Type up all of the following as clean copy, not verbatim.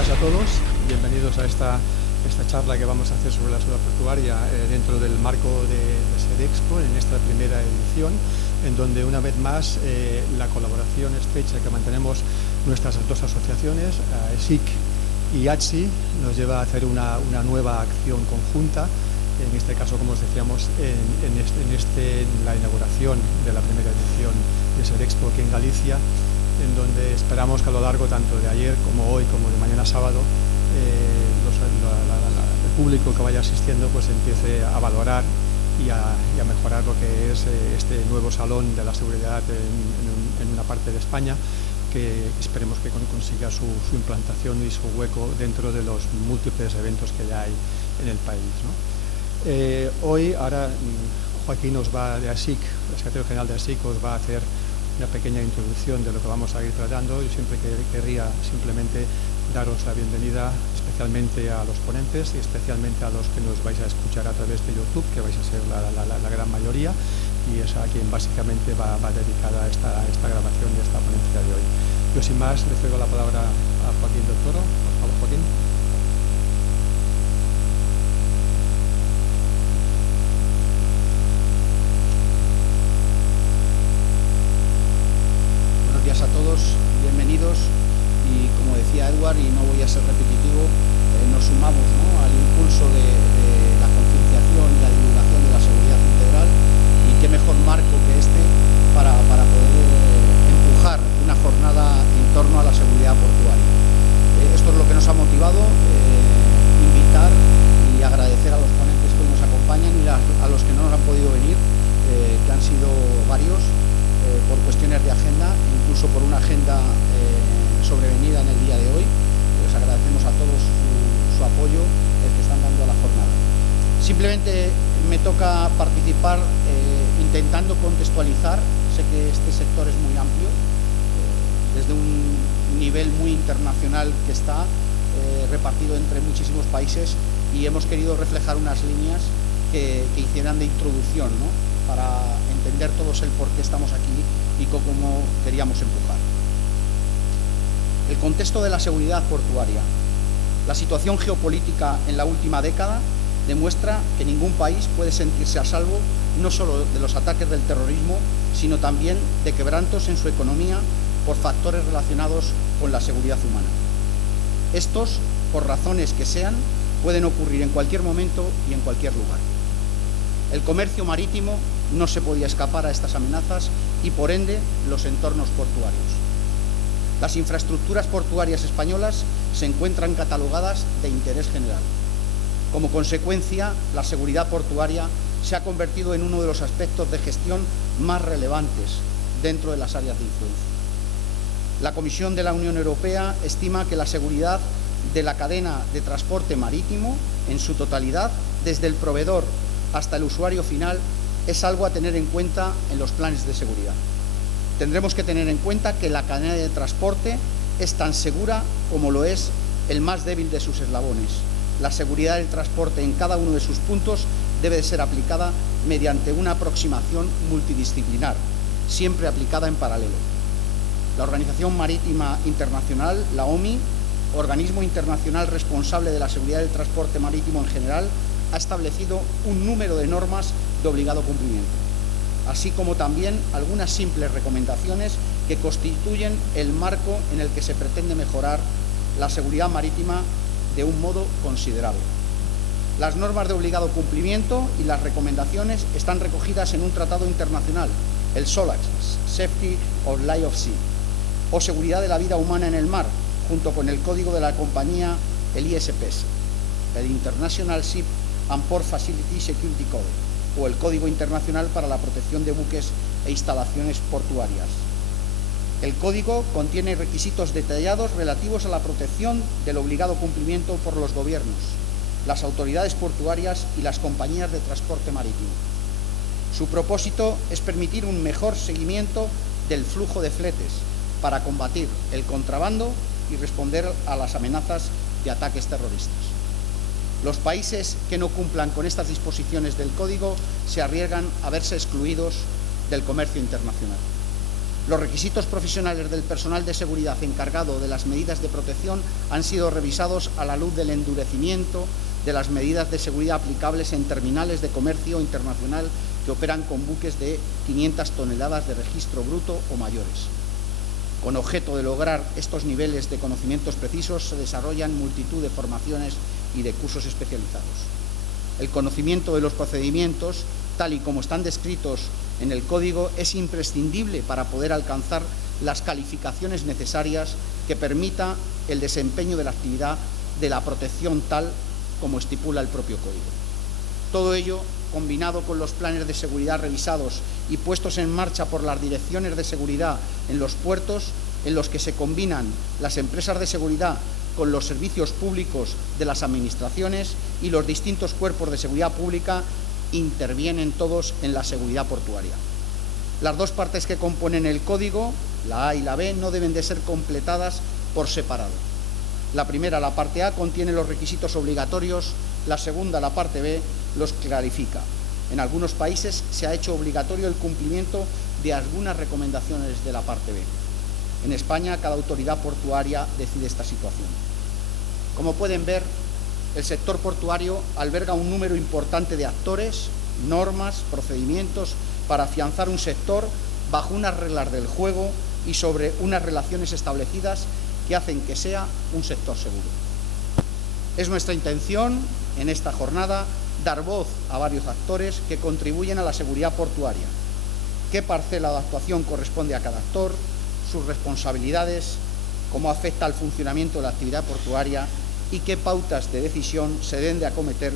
días a todos, bienvenidos a esta charla que vamos a hacer sobre la seguridad portuaria dentro del marco de SEDEXPO en esta primera edición, en donde una vez más la colaboración estrecha que mantenemos nuestras dos asociaciones, ESIC y ATSI, nos lleva a hacer una nueva acción conjunta, en este caso, como os decíamos, en la inauguración de la primera edición de SEDEXPO aquí en Galicia, en donde esperamos que a lo largo tanto de ayer como hoy, como de mañana sábado, el público que vaya asistiendo pues empiece a valorar y a mejorar lo que es este nuevo salón de la seguridad en una parte de España, que esperemos que consiga su implantación y su hueco dentro de los múltiples eventos que ya hay en el país, ¿no? Hoy, ahora Joaquín nos va de ASIC, el secretario general de ASIC, os va a hacer una pequeña introducción de lo que vamos a ir tratando. Yo siempre querría simplemente daros la bienvenida especialmente a los ponentes y especialmente a los que nos vais a escuchar a través de YouTube, que vais a ser la gran mayoría, y es a quien básicamente va dedicada esta grabación de esta ponencia de hoy. Yo sin más le cedo la palabra a Joaquín del Toro. Por favor, Joaquín. Buenos días a todos, bienvenidos, y como decía Edward, y no voy a ser repetitivo, nos sumamos, ¿no?, al impulso de la concienciación y la divulgación de la seguridad integral, y qué mejor marco que este para poder empujar una jornada en torno a la seguridad portuaria. Esto es lo que nos ha motivado, invitar y agradecer a los ponentes que hoy nos acompañan y a los que no nos han podido venir, que han sido varios, por cuestiones de agenda, incluso por una agenda sobrevenida en el día de hoy. Les agradecemos a todos su apoyo que están dando a la jornada. Simplemente me toca participar intentando contextualizar. Sé que este sector es muy amplio, desde un nivel muy internacional que está repartido entre muchísimos países, y hemos querido reflejar unas líneas que hicieran de introducción, ¿no?, para entender todos el por qué estamos aquí y cómo queríamos empujar. El contexto de la seguridad portuaria. La situación geopolítica en la última década demuestra que ningún país puede sentirse a salvo no solo de los ataques del terrorismo, sino también de quebrantos en su economía por factores relacionados con la seguridad humana. Estos, por razones que sean, pueden ocurrir en cualquier momento y en cualquier lugar. El comercio marítimo no se podía escapar a estas amenazas y, por ende, los entornos portuarios. Las infraestructuras portuarias españolas se encuentran catalogadas de interés general. Como consecuencia, la seguridad portuaria se ha convertido en uno de los aspectos de gestión más relevantes dentro de las áreas de influencia. La Comisión de la Unión Europea estima que la seguridad de la cadena de transporte marítimo en su totalidad, desde el proveedor hasta el usuario final, es algo a tener en cuenta en los planes de seguridad. Tendremos que tener en cuenta que la cadena de transporte es tan segura como lo es el más débil de sus eslabones. La seguridad del transporte en cada uno de sus puntos debe de ser aplicada mediante una aproximación multidisciplinar, siempre aplicada en paralelo. La Organización Marítima Internacional, la OMI, organismo internacional responsable de la seguridad del transporte marítimo en general, ha establecido un número de normas de obligado cumplimiento, así como también algunas simples recomendaciones que constituyen el marco en el que se pretende mejorar la seguridad marítima de un modo considerable. Las normas de obligado cumplimiento y las recomendaciones están recogidas en un tratado internacional, el SOLAS, Safety of Life of Sea, o Seguridad de la Vida Humana en el Mar, junto con el código de la compañía, el ISPS, el International Ship and Port Facility Security Code, o el Código Internacional para la Protección de Buques e Instalaciones Portuarias. El código contiene requisitos detallados relativos a la protección del obligado cumplimiento por los gobiernos, las autoridades portuarias y las compañías de transporte marítimo. Su propósito es permitir un mejor seguimiento del flujo de fletes para combatir el contrabando y responder a las amenazas de ataques terroristas. Los países que no cumplan con estas disposiciones del Código se arriesgan a verse excluidos del comercio internacional. Los requisitos profesionales del personal de seguridad encargado de las medidas de protección han sido revisados a la luz del endurecimiento de las medidas de seguridad aplicables en terminales de comercio internacional que operan con buques de 500 toneladas de registro bruto o mayores. Con objeto de lograr estos niveles de conocimientos precisos, se desarrollan multitud de formaciones y de cursos especializados. El conocimiento de los procedimientos, tal y como están descritos en el Código, es imprescindible para poder alcanzar las calificaciones necesarias que permita el desempeño de la actividad de la protección tal como estipula el propio Código. Todo ello, combinado con los planes de seguridad revisados y puestos en marcha por las direcciones de seguridad en los puertos, en los que se combinan las empresas de seguridad con los servicios públicos de las administraciones y los distintos cuerpos de seguridad pública, intervienen todos en la seguridad portuaria. Las dos partes que componen el Código, la A y la B, no deben de ser completadas por separado. La primera, la parte A, contiene los requisitos obligatorios, la segunda, la parte B, los clarifica. En algunos países se ha hecho obligatorio el cumplimiento de algunas recomendaciones de la parte B. En España, cada autoridad portuaria decide esta situación. Como pueden ver, el sector portuario alberga un número importante de actores, normas, procedimientos para afianzar un sector bajo unas reglas del juego y sobre unas relaciones establecidas que hacen que sea un sector seguro. Es nuestra intención, en esta jornada, dar voz a varios actores que contribuyen a la seguridad portuaria. ¿Qué parcela de actuación corresponde a cada actor? Sus responsabilidades, cómo afecta al funcionamiento de la actividad portuaria y qué pautas de decisión se deben de acometer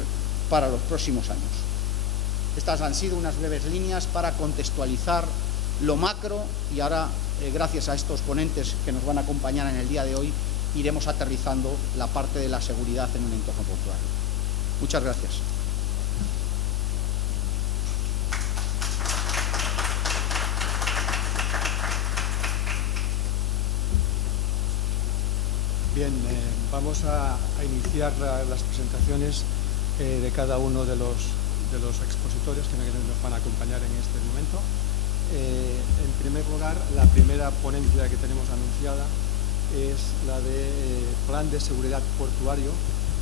para los próximos años. Estas han sido unas breves líneas para contextualizar lo macro y ahora, gracias a estos ponentes que nos van a acompañar en el día de hoy, iremos aterrizando la parte de la seguridad en un entorno portuario. Muchas gracias. Bien, vamos a iniciar las presentaciones de cada uno de los expositores que nos van a acompañar en este momento. En primer lugar, la primera ponencia que tenemos anunciada es la de Plan de Seguridad Portuario,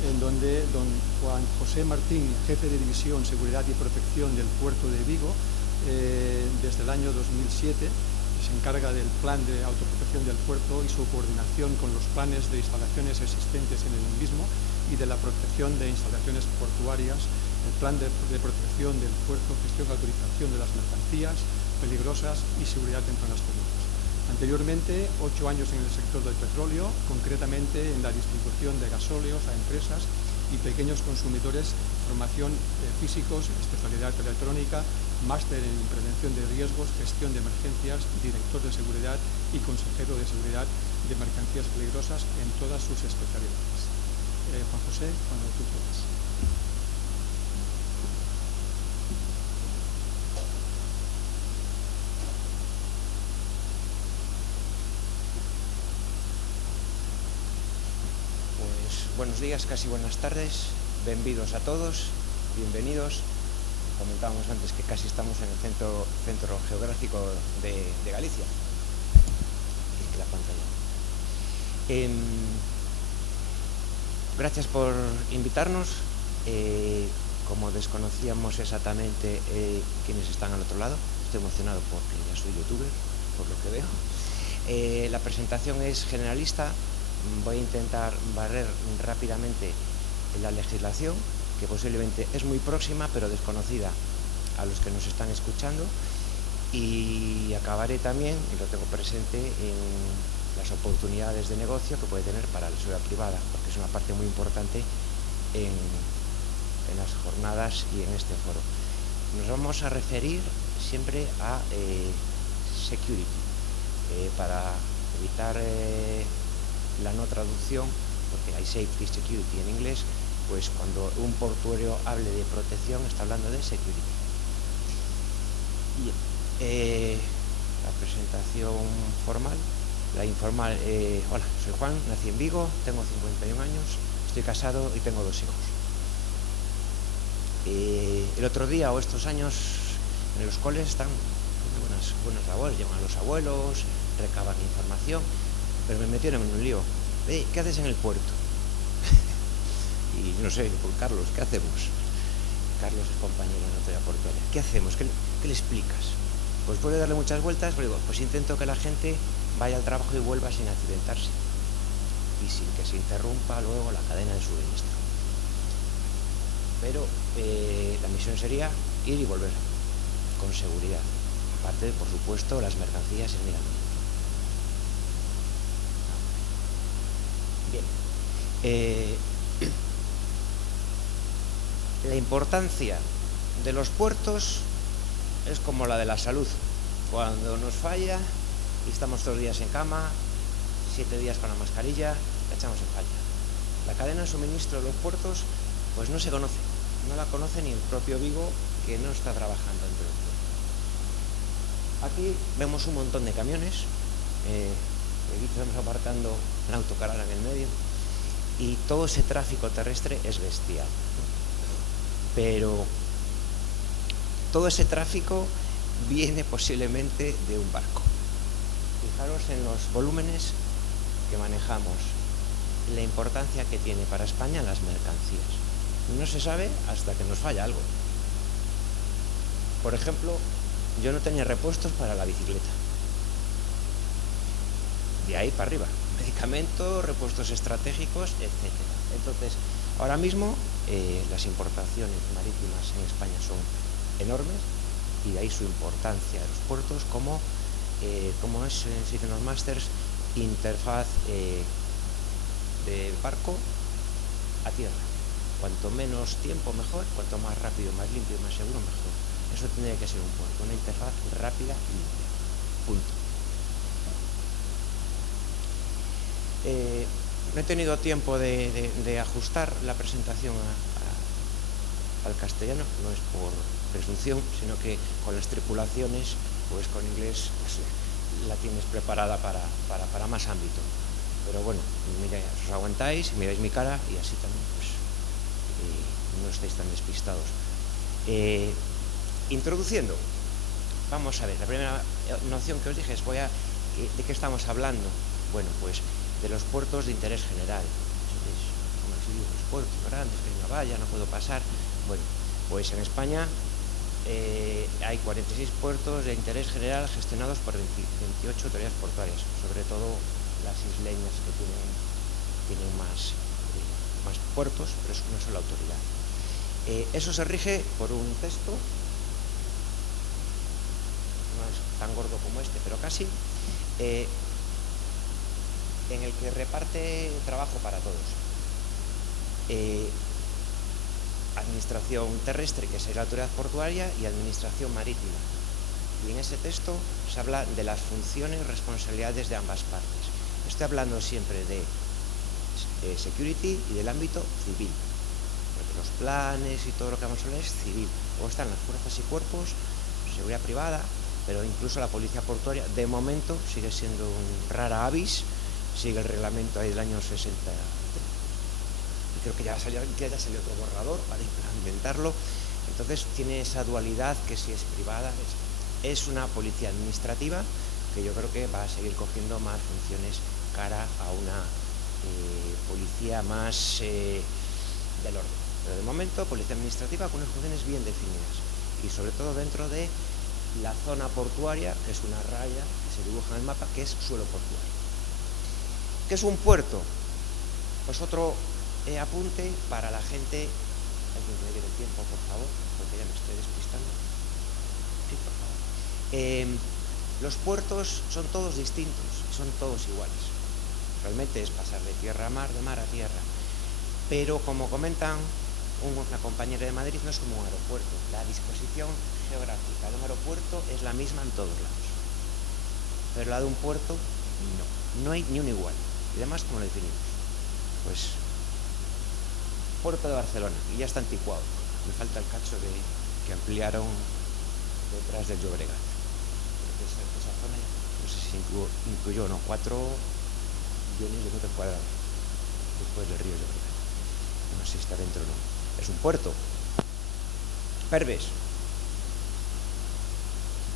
en donde don Juan José Martín, jefe de División Seguridad y Protección del Puerto de Vigo, desde el año 2007, se encarga del plan de autoprotección del puerto y su coordinación con los planes de instalaciones existentes en el mismo y de la protección de instalaciones portuarias, el plan de protección del puerto, gestión y autorización de las mercancías peligrosas y seguridad en zonas públicas. Anteriormente, 8 años en el sector del petróleo, concretamente en la distribución de gasóleos a empresas y pequeños consumidores, formación físicos, especialidad electrónica, máster en prevención de riesgos, gestión de emergencias, director de seguridad y consejero de seguridad de mercancías peligrosas en todas sus especialidades. Juan José, cuando tú quieras. Buenos días, casi buenas tardes, benvidos a todos, bienvenidos. Comentábamos antes que casi estamos en el centro geográfico de Galicia. Y la pantalla. Gracias por invitarnos. Como desconocíamos exactamente quiénes están al otro lado, estoy emocionado porque ya soy youtuber, por lo que veo. La presentación es generalista. Voy a intentar barrer rápidamente la legislación, que posiblemente es muy próxima pero desconocida a los que nos están escuchando, y acabaré también, y lo tengo presente, en las oportunidades de negocio que puede tener para la seguridad privada, porque es una parte muy importante en las jornadas y en este foro. Nos vamos a referir siempre a security, para evitar la no traducción, porque hay safety, security en inglés, pues cuando un portuario hable de protección está hablando de security. Bien, la presentación formal, la informal. Hola, soy Juan, nací en Vigo, tengo 51 años, estoy casado y tengo 2 hijos. El otro día o estos años en los coles están, buenas las buenas labores, llaman a los abuelos, recaban información, pero me metieron en un lío. ¿Qué haces en el puerto? Y no sé, con Carlos, ¿qué hacemos? Carlos es compañero en autoridad portuaria. ¿Qué hacemos? ¿Qué le explicas? Pues puede darle muchas vueltas, pero digo, pues intento que la gente vaya al trabajo y vuelva sin accidentarse y sin que se interrumpa luego la cadena de suministro. Pero la misión sería ir y volver con seguridad. Aparte, por supuesto, las mercancías en el ambiente. Bien. La importancia de los puertos es como la de la salud. Cuando nos falla y estamos todos los días en cama, 7 días con la mascarilla, la echamos en falta. La cadena de suministro de los puertos pues no se conoce, no la conoce ni el propio Vigo, que no está trabajando dentro del puerto. Aquí vemos un montón de camiones, aquí estamos aparcando una autocarada en el medio, y todo ese tráfico terrestre es bestial. Pero todo ese tráfico viene posiblemente de un barco. Fijaros en los volúmenes que manejamos, la importancia que tiene para España las mercancías. No se sabe hasta que nos falla algo. Por ejemplo, yo no tenía repuestos para la bicicleta. De ahí para arriba. Medicamentos, repuestos estratégicos, etc. Entonces, ahora mismo las importaciones marítimas en España son enormes y de ahí su importancia de los puertos como es, se dicen los másters, interfaz de barco a tierra. Cuanto menos tiempo mejor, cuanto más rápido, más limpio, más seguro mejor. Eso tendría que ser un puerto, una interfaz rápida y limpia. Punto. No he tenido tiempo de ajustar la presentación al castellano, no es por presunción, sino que con las tripulaciones, pues con inglés pues, la tienes preparada para más ámbito. Pero bueno, mira, os aguantáis, miráis mi cara y así también pues, no estáis tan despistados. Introduciendo, vamos a ver, la primera noción que os dije es ¿de qué estamos hablando? Bueno, pues de los puertos de interés general. Como si digo, los puertos grandes, que hay una valla, no puedo pasar. Bueno, pues en España hay 46 puertos de interés general gestionados por 28 autoridades portuarias, sobre todo las isleñas que tienen más puertos, pero es una sola autoridad. Eso se rige por un texto, no es tan gordo como este, pero casi, en el que reparte trabajo para todos. Administración terrestre, que sería la autoridad portuaria, y administración marítima. Y en ese texto se habla de las funciones y responsabilidades de ambas partes. Estoy hablando siempre de security y del ámbito civil, porque los planes y todo lo que vamos a hablar es civil. Luego están las fuerzas y cuerpos, seguridad privada, pero incluso la policía portuaria, de momento, sigue siendo un rara avis. Sigue el reglamento ahí del año 60. Y creo que ya salió otro borrador para implementarlo. Entonces tiene esa dualidad que si es privada, es una policía administrativa que yo creo que va a seguir cogiendo más funciones cara a una policía más del orden. Pero de momento, policía administrativa con unas funciones bien definidas. Y sobre todo dentro de la zona portuaria, que es una raya que se dibuja en el mapa, que es suelo portuario. ¿Qué es un puerto? Pues otro apunte para la gente. Alguien que me dé el tiempo, por favor, porque ya me estoy despistando. Sí, por favor. Los puertos son todos distintos, son todos iguales. Realmente es pasar de tierra a mar, de mar a tierra. Pero como comentan una compañera de Madrid, no es como un aeropuerto. La disposición geográfica de un aeropuerto es la misma en todos lados. Pero la de un puerto, no hay ni uno igual. Y además, ¿cómo lo definimos? Pues Puerto de Barcelona, y ya está anticuado. Me falta el cacho que ampliaron detrás del Llobregat. Esa zona, no sé si incluyó o no, 4 millones de metros cuadrados después del río Llobregat. No sé si está dentro o no. Es un puerto. Perves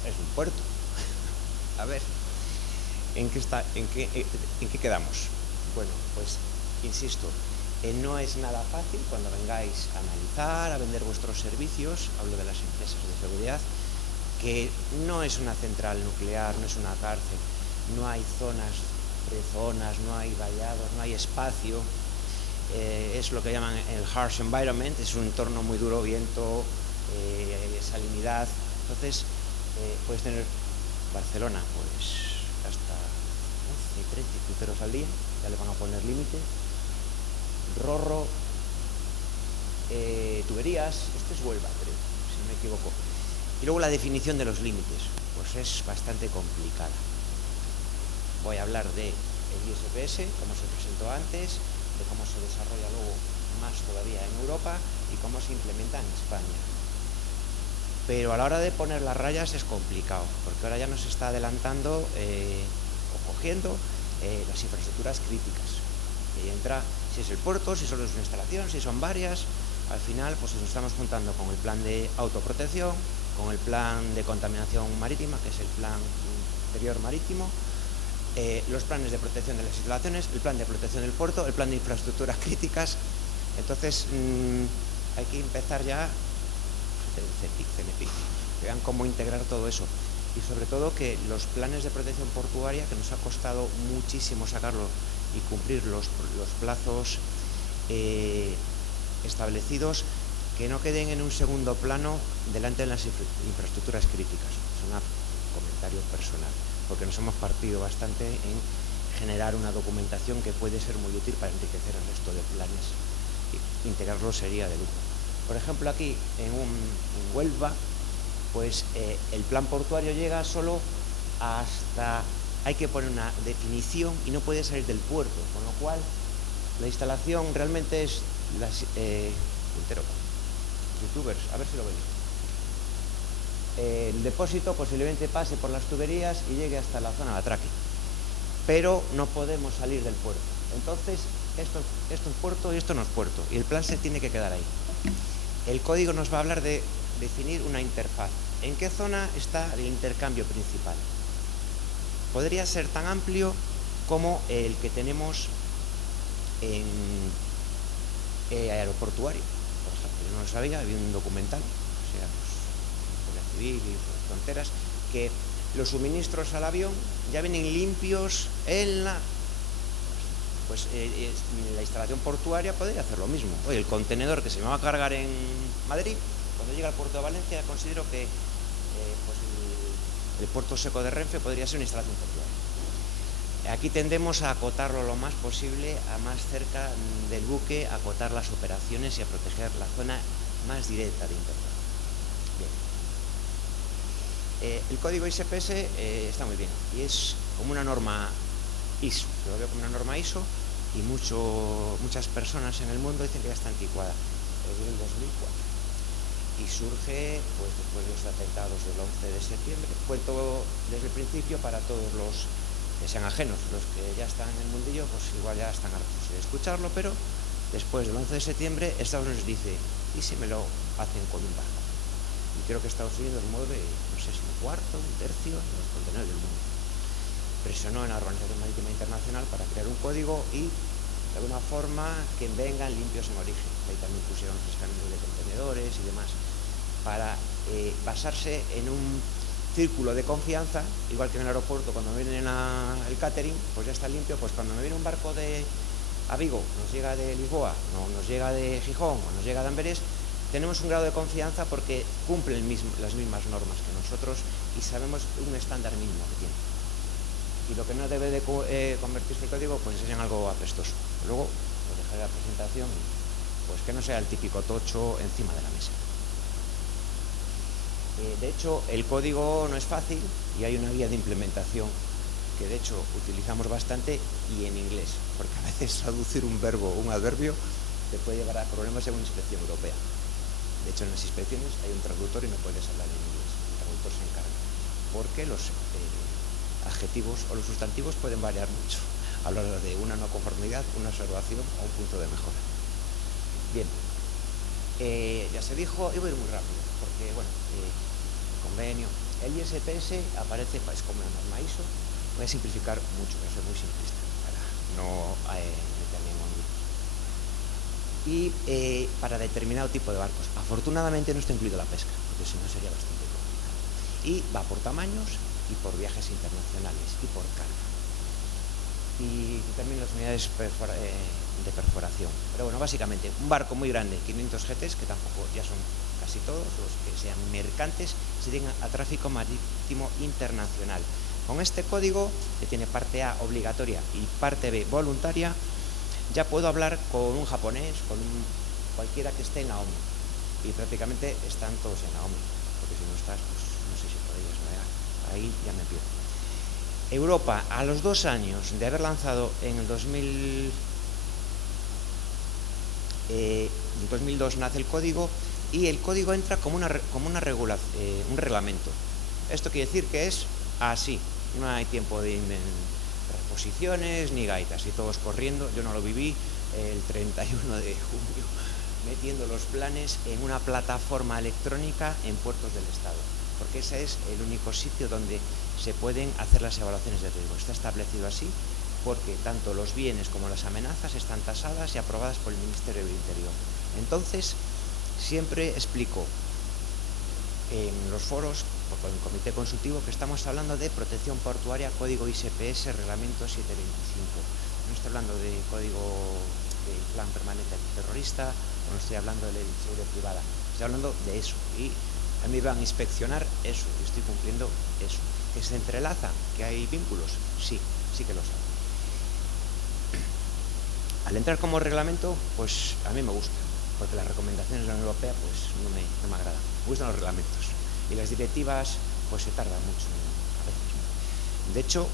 es un puerto. A ver, ¿en qué quedamos? Bueno, pues insisto, no es nada fácil cuando vengáis a analizar, a vender vuestros servicios, hablo de las empresas de seguridad, que no es una central nuclear, no es una cárcel, no hay zonas, prezonas, no hay vallados, no hay espacio, es lo que llaman el harsh environment, es un entorno muy duro, viento, salinidad. Entonces, puedes tener Barcelona, pues hasta 11, 13 cruceros al día, ya le van a poner límite. Rorro, tuberías, esto es Huelva, creo, si no me equivoco. Y luego la definición de los límites, pues es bastante complicada. Voy a hablar de el ISPS, como se presentó antes, de cómo se desarrolla luego más todavía en Europa y cómo se implementa en España. Pero a la hora de poner las rayas es complicado, porque ahora ya nos está adelantando o cogiendo las infraestructuras críticas. Y entra si es el puerto, si solo es una instalación, si son varias. Al final, pues nos estamos juntando con el plan de autoprotección, con el plan de contaminación marítima, que es el plan interior marítimo, los planes de protección de las instalaciones, el plan de protección del puerto, el plan de infraestructuras críticas. Entonces, hay que empezar ya el CENEPIC, que vean cómo integrar todo eso. Y sobre todo que los planes de protección portuaria, que nos ha costado muchísimo sacarlo y cumplir los plazos establecidos, que no queden en un segundo plano delante de las infraestructuras críticas. Es un comentario personal, porque nos hemos partido bastante en generar una documentación que puede ser muy útil para enriquecer el resto de planes. Integrarlo sería de lujo. Por ejemplo, aquí en Huelva, pues el plan portuario llega solo hasta, hay que poner una definición y no puede salir del puerto, con lo cual la instalación realmente es youtubers, a ver si lo veis. El depósito posiblemente pase por las tuberías y llegue hasta la zona de atraque, pero no podemos salir del puerto. Entonces, esto es puerto y esto no es puerto, y el plan se tiene que quedar ahí. El código nos va a hablar de definir una interfaz. ¿En qué zona está el intercambio principal? Podría ser tan amplio como el que tenemos en aeroportuario, por ejemplo. Yo no lo sabía, había un documental, o sea, pues, Guardia Civil y Fronteras, que los suministros al avión ya vienen limpios en la... Pues la instalación portuaria podría hacer lo mismo. Oye, el contenedor que se me va a cargar en Madrid, cuando llega al puerto de Valencia, considero que pues el puerto seco de Renfe podría ser una instalación portuaria. Aquí tendemos a acotarlo lo más posible, a más cerca del buque, a acotar las operaciones y a proteger la zona más directa de interfaz. Bien. El código ISPS está muy bien y es como una norma ISO. Yo lo veo como una norma ISO y muchas personas en el mundo dicen que ya está anticuada. Es del 2004 y surge pues después de los atentados del 11 de septiembre. Cuento desde el principio para todos los que sean ajenos, los que ya están en el mundillo, pues igual ya están hartos de escucharlo, pero después del 11 de septiembre Estados Unidos dice, ¿y si me lo hacen con un barco? Y creo que Estados Unidos mueve, no sé si un cuarto, un tercio de los contenedores del mundo. Presionó en la Organización Marítima Internacional para crear un código y de alguna forma que vengan limpios en origen. Ahí también pusieron los escáneres de contenedores y demás, para basarse en un círculo de confianza, igual que en el aeropuerto cuando me vienen el catering, pues ya está limpio, pues cuando me viene un barco a Vigo, nos llega de Lisboa, no, nos llega de Gijón o nos llega de Amberes, tenemos un grado de confianza porque cumplen las mismas normas que nosotros y sabemos un estándar mínimo que tiene. Y lo que no debe de convertirse el código pues es en algo apestoso. Luego os dejaré la presentación, pues que no sea el típico tocho encima de la mesa. De hecho, el código no es fácil y hay una guía de implementación que de hecho utilizamos bastante y en inglés, porque a veces traducir un verbo o un adverbio te puede llevar a problemas en una inspección europea. De hecho, en las inspecciones hay un traductor y no puedes hablar en inglés. El traductor se encarga, porque los adjetivos o los sustantivos pueden variar mucho a la hora de una no conformidad, una observación o un punto de mejora. Bien, ya se dijo, y voy a ir muy rápido, porque bueno, convenio. El ISPS aparece, es como la norma ISO. Voy a simplificar mucho, voy a ser muy simplista para no meterme en hongo. Y para determinado tipo de barcos. Afortunadamente no está incluido la pesca, porque si no sería bastante complicado. Y va por tamaños y por viajes internacionales y por carga. Y también las unidades de perforación. Pero bueno, básicamente, un barco muy grande, 500 GTs, que tampoco ya son casi todos, los que sean mercantes, se dedican a tráfico marítimo internacional. Con este código, que tiene parte A obligatoria y parte B voluntaria, ya puedo hablar con un japonés, con cualquiera que esté en la OMI. Y prácticamente están todos en la OMI, porque si no estás, pues no sé si podéis navegar. Ahí ya me pierdo. Europa, a los 2 años de haber lanzado en el 2002 nace el código, y el código entra como una regulación, un reglamento. Esto quiere decir que es así, no hay tiempo de reposiciones ni gaitas, y todos corriendo. Yo no lo viví el 31 de junio, metiendo los planes en una plataforma electrónica en puertos del Estado, porque ese es el único sitio donde se pueden hacer las evaluaciones de riesgo. Está establecido así porque tanto los bienes como las amenazas están tasadas y aprobadas por el Ministerio del Interior. Entonces, siempre explico en los foros, por el comité consultivo, que estamos hablando de protección portuaria, código ISPS, reglamento 725. No estoy hablando de código del plan permanente antiterrorista, o no estoy hablando de ley de seguridad privada, estoy hablando de eso. Y a mí van a inspeccionar eso, y estoy cumpliendo eso. ¿Que se entrelaza? ¿Que hay vínculos? Sí, sí que lo sabe. Al entrar como reglamento, pues a mí me gusta, porque las recomendaciones de la Unión Europea pues no me agradan. Me gustan los reglamentos. Y las directivas pues se tardan mucho a veces. De hecho,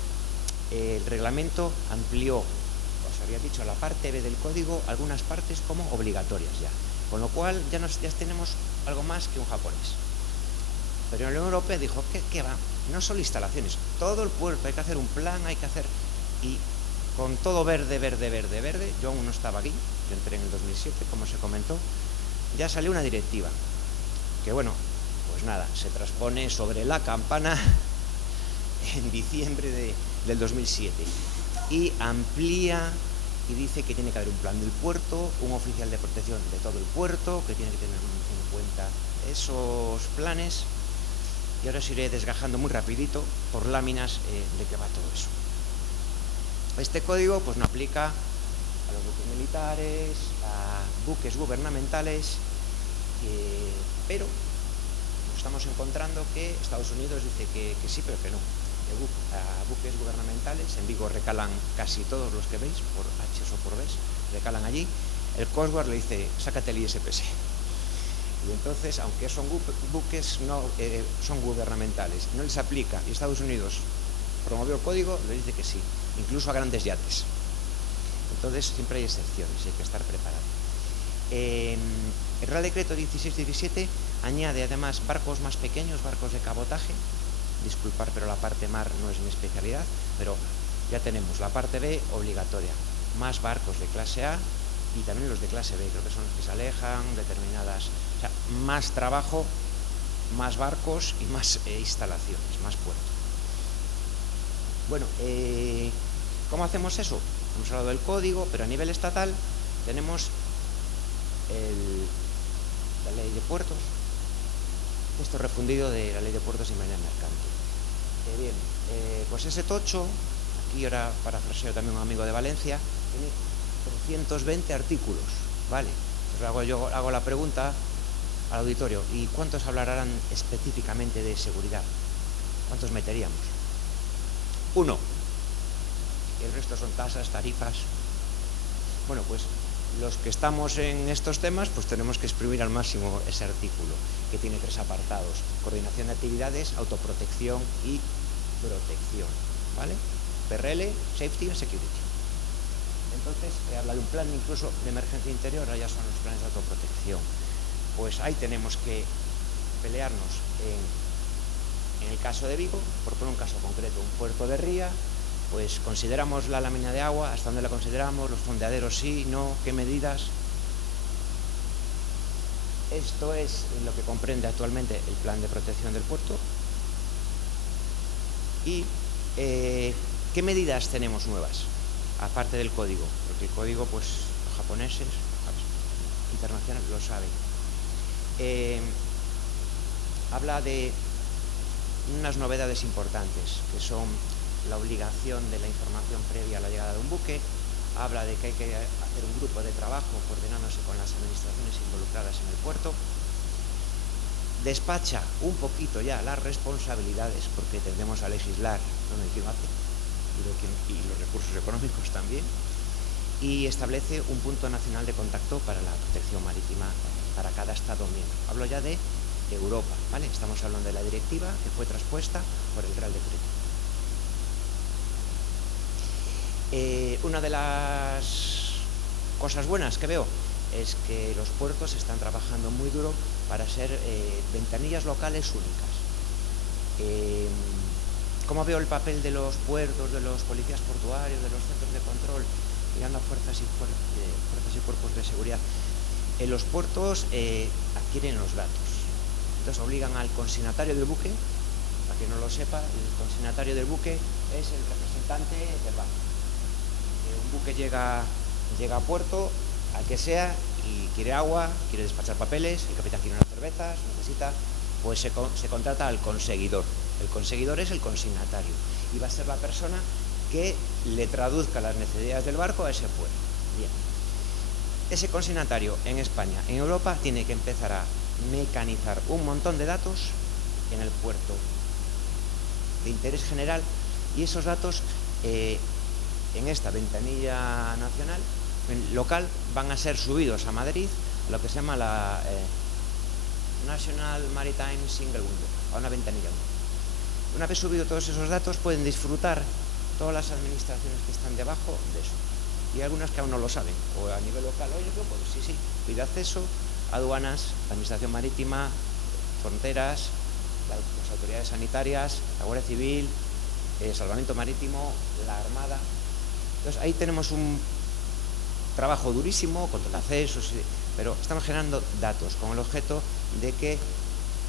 el reglamento amplió, os había dicho, la parte B del código, algunas partes como obligatorias ya. Con lo cual ya tenemos algo más que un japonés. Pero la Unión Europea dijo, ¿qué va? No solo instalaciones, todo el puerto, hay que hacer un plan, hay que hacer... Y con todo verde, yo aún no estaba aquí, yo entré en el 2007, como se comentó, ya salió una directiva, que bueno, pues nada, se transpone sobre la campana en diciembre del 2007, y amplía y dice que tiene que haber un plan del puerto, un oficial de protección de todo el puerto, que tiene que tener en cuenta esos planes, y ahora os iré desgajando muy rapidito por láminas de qué va todo eso. Este código pues no aplica a los buques militares, a buques gubernamentales, pero estamos encontrando que Estados Unidos dice que sí, pero que no. A buques gubernamentales, en Vigo recalan casi todos los que veis, por H o por B, recalan allí. El Coast Guard le dice, sácate el ISPS. Y entonces, aunque son buques son gubernamentales, no les aplica, y Estados Unidos promovió el código, le dice que sí, incluso a grandes yates. Entonces siempre hay excepciones, hay que estar preparado. El Real Decreto 1617 añade además barcos más pequeños, barcos de cabotaje. Disculpar, pero la parte mar no es mi especialidad, pero ya tenemos la parte B obligatoria, más barcos de clase A y también los de clase B, creo que son los que se alejan, determinadas, o sea, más trabajo, más barcos y más instalaciones, más puertos. Bueno, ¿cómo hacemos eso? Hemos hablado del código, pero a nivel estatal tenemos la ley de puertos, esto refundido de la ley de puertos y marina mercante. Bien, pues ese tocho, aquí ahora parafraseo también un amigo de Valencia, tiene 320 artículos, ¿vale? Entonces hago la pregunta al auditorio, ¿y cuántos hablarán específicamente de seguridad? ¿Cuántos meteríamos? 1. El resto son tasas, tarifas. Bueno, pues los que estamos en estos temas, pues tenemos que exprimir al máximo ese artículo, que tiene 3 apartados: coordinación de actividades, autoprotección y protección, ¿vale? PRL, Safety and Security. Entonces, habla de un plan incluso de emergencia interior, ahora ya son los planes de autoprotección. Pues ahí tenemos que pelearnos en el caso de Vigo, por poner un caso concreto, un puerto de ría, pues consideramos la lámina de agua, hasta dónde la consideramos, los fondeaderos sí, no, qué medidas. Esto es lo que comprende actualmente el plan de protección del puerto, ¿Y qué medidas tenemos nuevas? Aparte del código, porque el código, pues, los japoneses, internacionales, lo saben. Habla de unas novedades importantes, que son la obligación de la información previa a la llegada de un buque. Habla de que hay que hacer un grupo de trabajo coordinándose con las administraciones involucradas en el puerto. Despacha un poquito ya las responsabilidades, porque tendemos a legislar donde quien lo hace y los recursos económicos también, y establece un punto nacional de contacto para la protección marítima para cada Estado miembro. Hablo ya de Europa, ¿vale? Estamos hablando de la directiva que fue traspuesta por el Real Decreto. Una de las cosas buenas que veo es que los puertos están trabajando muy duro para ser ventanillas locales únicas. ¿Cómo veo el papel de los puertos, de los policías portuarios, de los centros de control, mirando a fuerzas y cuerpos de seguridad? Los puertos adquieren los datos, entonces obligan al consignatario del buque. Para quien no lo sepa, el consignatario del buque es el representante del barco. Un buque llega a puerto, al que sea, y quiere agua, quiere despachar papeles, el capitán quiere unas cervezas, necesita, pues se contrata al conseguidor. El conseguidor es el consignatario y va a ser la persona que le traduzca las necesidades del barco a ese puerto. Bien. Ese consignatario en España, en Europa, tiene que empezar a mecanizar un montón de datos en el puerto de interés general, y esos datos en esta ventanilla nacional, local, van a ser subidos a Madrid, a lo que se llama la National Maritime Single Window, a una ventanilla. Una vez subido todos esos datos, pueden disfrutar todas las administraciones que están debajo de eso. Y algunas que aún no lo saben, o a nivel local, oye, pues sí, pide acceso, aduanas, administración marítima, fronteras, las autoridades sanitarias, la Guardia Civil, salvamento marítimo, la Armada. Entonces ahí tenemos un trabajo durísimo contra el acceso, pero estamos generando datos con el objeto de que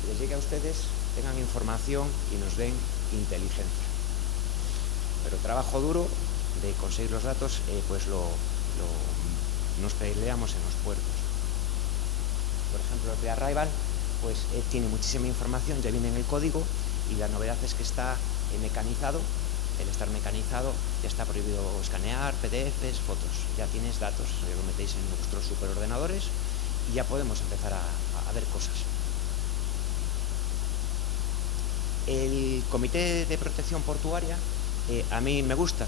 les llegue a ustedes, tengan información y nos den inteligencia. Pero trabajo duro de conseguir los datos, pues nos peleamos en los puertos. Por ejemplo, el pre-arrival, pues tiene muchísima información, ya viene en el código, y la novedad es que está mecanizado. El estar mecanizado, ya está prohibido escanear PDFs, fotos. Ya tienes datos, lo metéis en vuestros superordenadores y ya podemos empezar a ver cosas. El Comité de Protección Portuaria a mí me gusta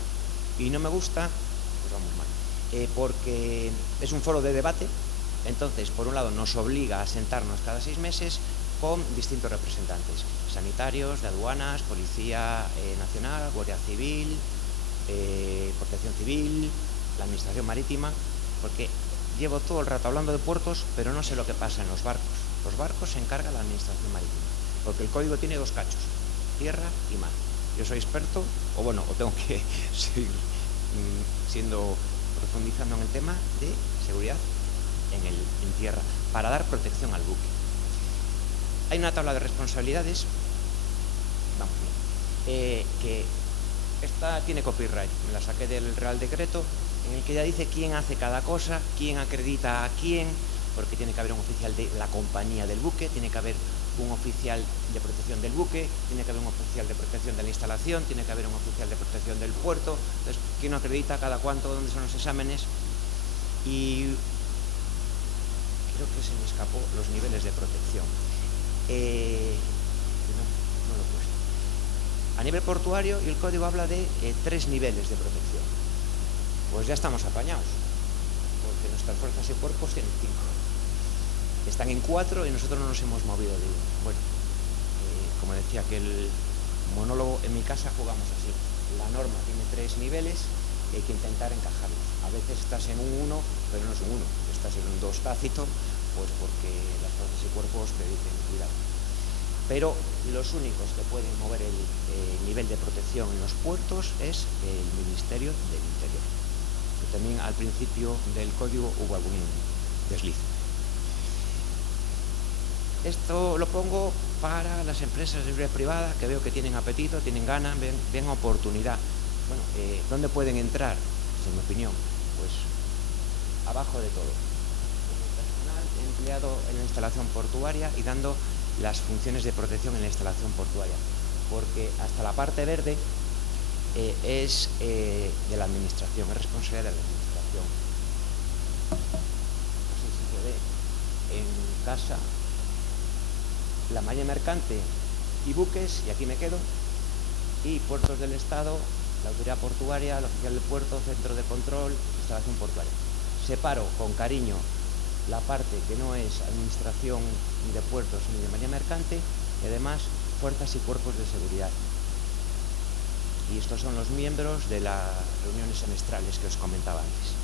y no me gusta, pues vamos mal, porque es un foro de debate. Entonces, por un lado, nos obliga a sentarnos cada 6 meses con distintos representantes, sanitarios, de aduanas, Policía Nacional, Guardia Civil, Protección Civil, la Administración Marítima, porque llevo todo el rato hablando de puertos, pero no sé lo que pasa en los barcos. Los barcos se encarga la Administración Marítima, porque el código tiene 2 cachos, tierra y mar. Yo soy experto, o tengo que seguir profundizando en el tema de seguridad en tierra, para dar protección al buque. Hay una tabla de responsabilidades, vamos bien, que esta tiene copyright, me la saqué del Real Decreto, en el que ya dice quién hace cada cosa, quién acredita a quién, porque tiene que haber un oficial de la compañía del buque, tiene que haber un oficial de protección del buque, tiene que haber un oficial de protección de la instalación, tiene que haber un oficial de protección del puerto. Entonces, quién acredita cada cuánto, dónde son los exámenes, y creo que se me escapó los niveles de protección. No lo he puesto. A nivel portuario, y el código habla de 3 niveles de protección. Pues ya estamos apañados, porque nuestras fuerzas y cuerpos tienen 5. Están en 4 y nosotros no nos hemos movido de 1. Bueno, como decía que el monólogo, en mi casa jugamos así. La norma tiene 3 niveles y hay que intentar encajarlos. A veces estás en un 1, pero no es un 1. Estás en un 2 tácito, pues porque las fuerzas y cuerpos te dicen cuidado. Pero los únicos que pueden mover el nivel de protección en los puertos es el Ministerio del Interior. Que también al principio del código hubo algún desliz. Esto lo pongo para las empresas de seguridad privada que veo que tienen apetito, tienen ganas, ven oportunidad. Bueno, ¿dónde pueden entrar? Pues, en mi opinión, pues abajo de todo. Como personal empleado en la instalación portuaria y dando las funciones de protección en la instalación portuaria, porque hasta la parte verde es de la administración, es responsabilidad de la administración. No sé si se ve en casa la malla mercante y buques, y aquí me quedo, y puertos del Estado, la autoridad portuaria, el oficial del puerto, centro de control, instalación portuaria. Separo con cariño la parte que no es administración ni de puertos ni de malla mercante, y además fuerzas y cuerpos de seguridad. Y estos son los miembros de las reuniones semestrales que os comentaba antes.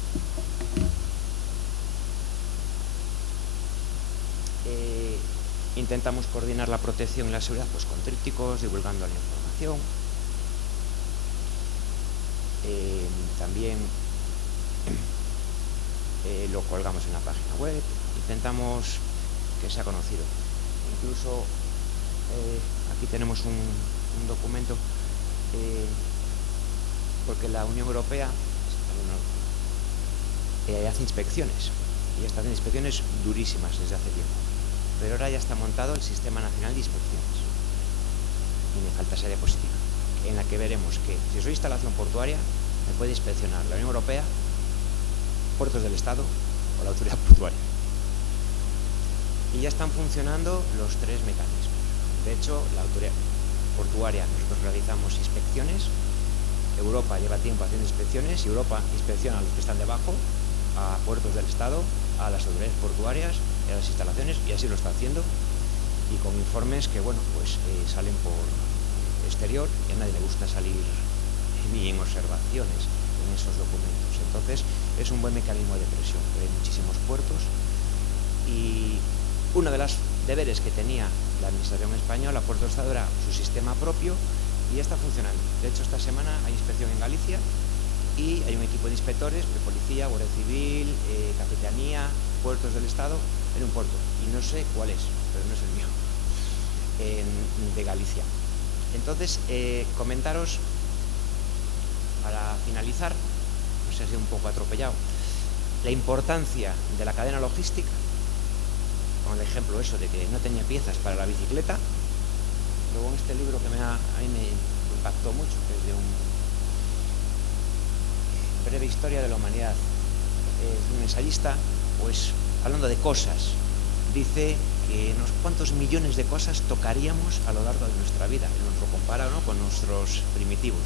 Intentamos coordinar la protección y la seguridad pues con trípticos, divulgando la información. También lo colgamos en la página web, intentamos que sea conocido. Incluso aquí tenemos un documento, porque la Unión Europea hace inspecciones, y están haciendo inspecciones durísimas desde hace tiempo. Pero ahora ya está montado el Sistema Nacional de Inspecciones. Y me falta esa diapositiva, en la que veremos que si soy instalación portuaria, me puede inspeccionar la Unión Europea, puertos del Estado o la autoridad portuaria. Y ya están funcionando los tres mecanismos. De hecho, la autoridad portuaria, nosotros realizamos inspecciones. Europa lleva tiempo haciendo inspecciones y Europa inspecciona a los que están debajo, a puertos del Estado, a las autoridades portuarias, a las instalaciones, y así lo está haciendo, y con informes que, bueno, pues salen por exterior, y a nadie le gusta salir ni en observaciones en esos documentos. Entonces es un buen mecanismo de presión, pero hay muchísimos puertos, y uno de los deberes que tenía la administración española, Puertos del Estado, era su sistema propio, y ya está funcionando. De hecho, esta semana hay inspección en Galicia, y hay un equipo de inspectores de policía, Guardia Civil, Capitanía, Puertos del Estado, en un puerto, y no sé cuál es, pero no es el mío, de Galicia. Entonces, comentaros, para finalizar, no sé si un poco atropellado, la importancia de la cadena logística, con el ejemplo eso de que no tenía piezas para la bicicleta. Luego en este libro que a mí me impactó mucho, que es de un breve historia de la humanidad, un ensayista, pues hablando de cosas, dice que unos cuantos millones de cosas tocaríamos a lo largo de nuestra vida, y nos lo compara, ¿no?, con nuestros primitivos.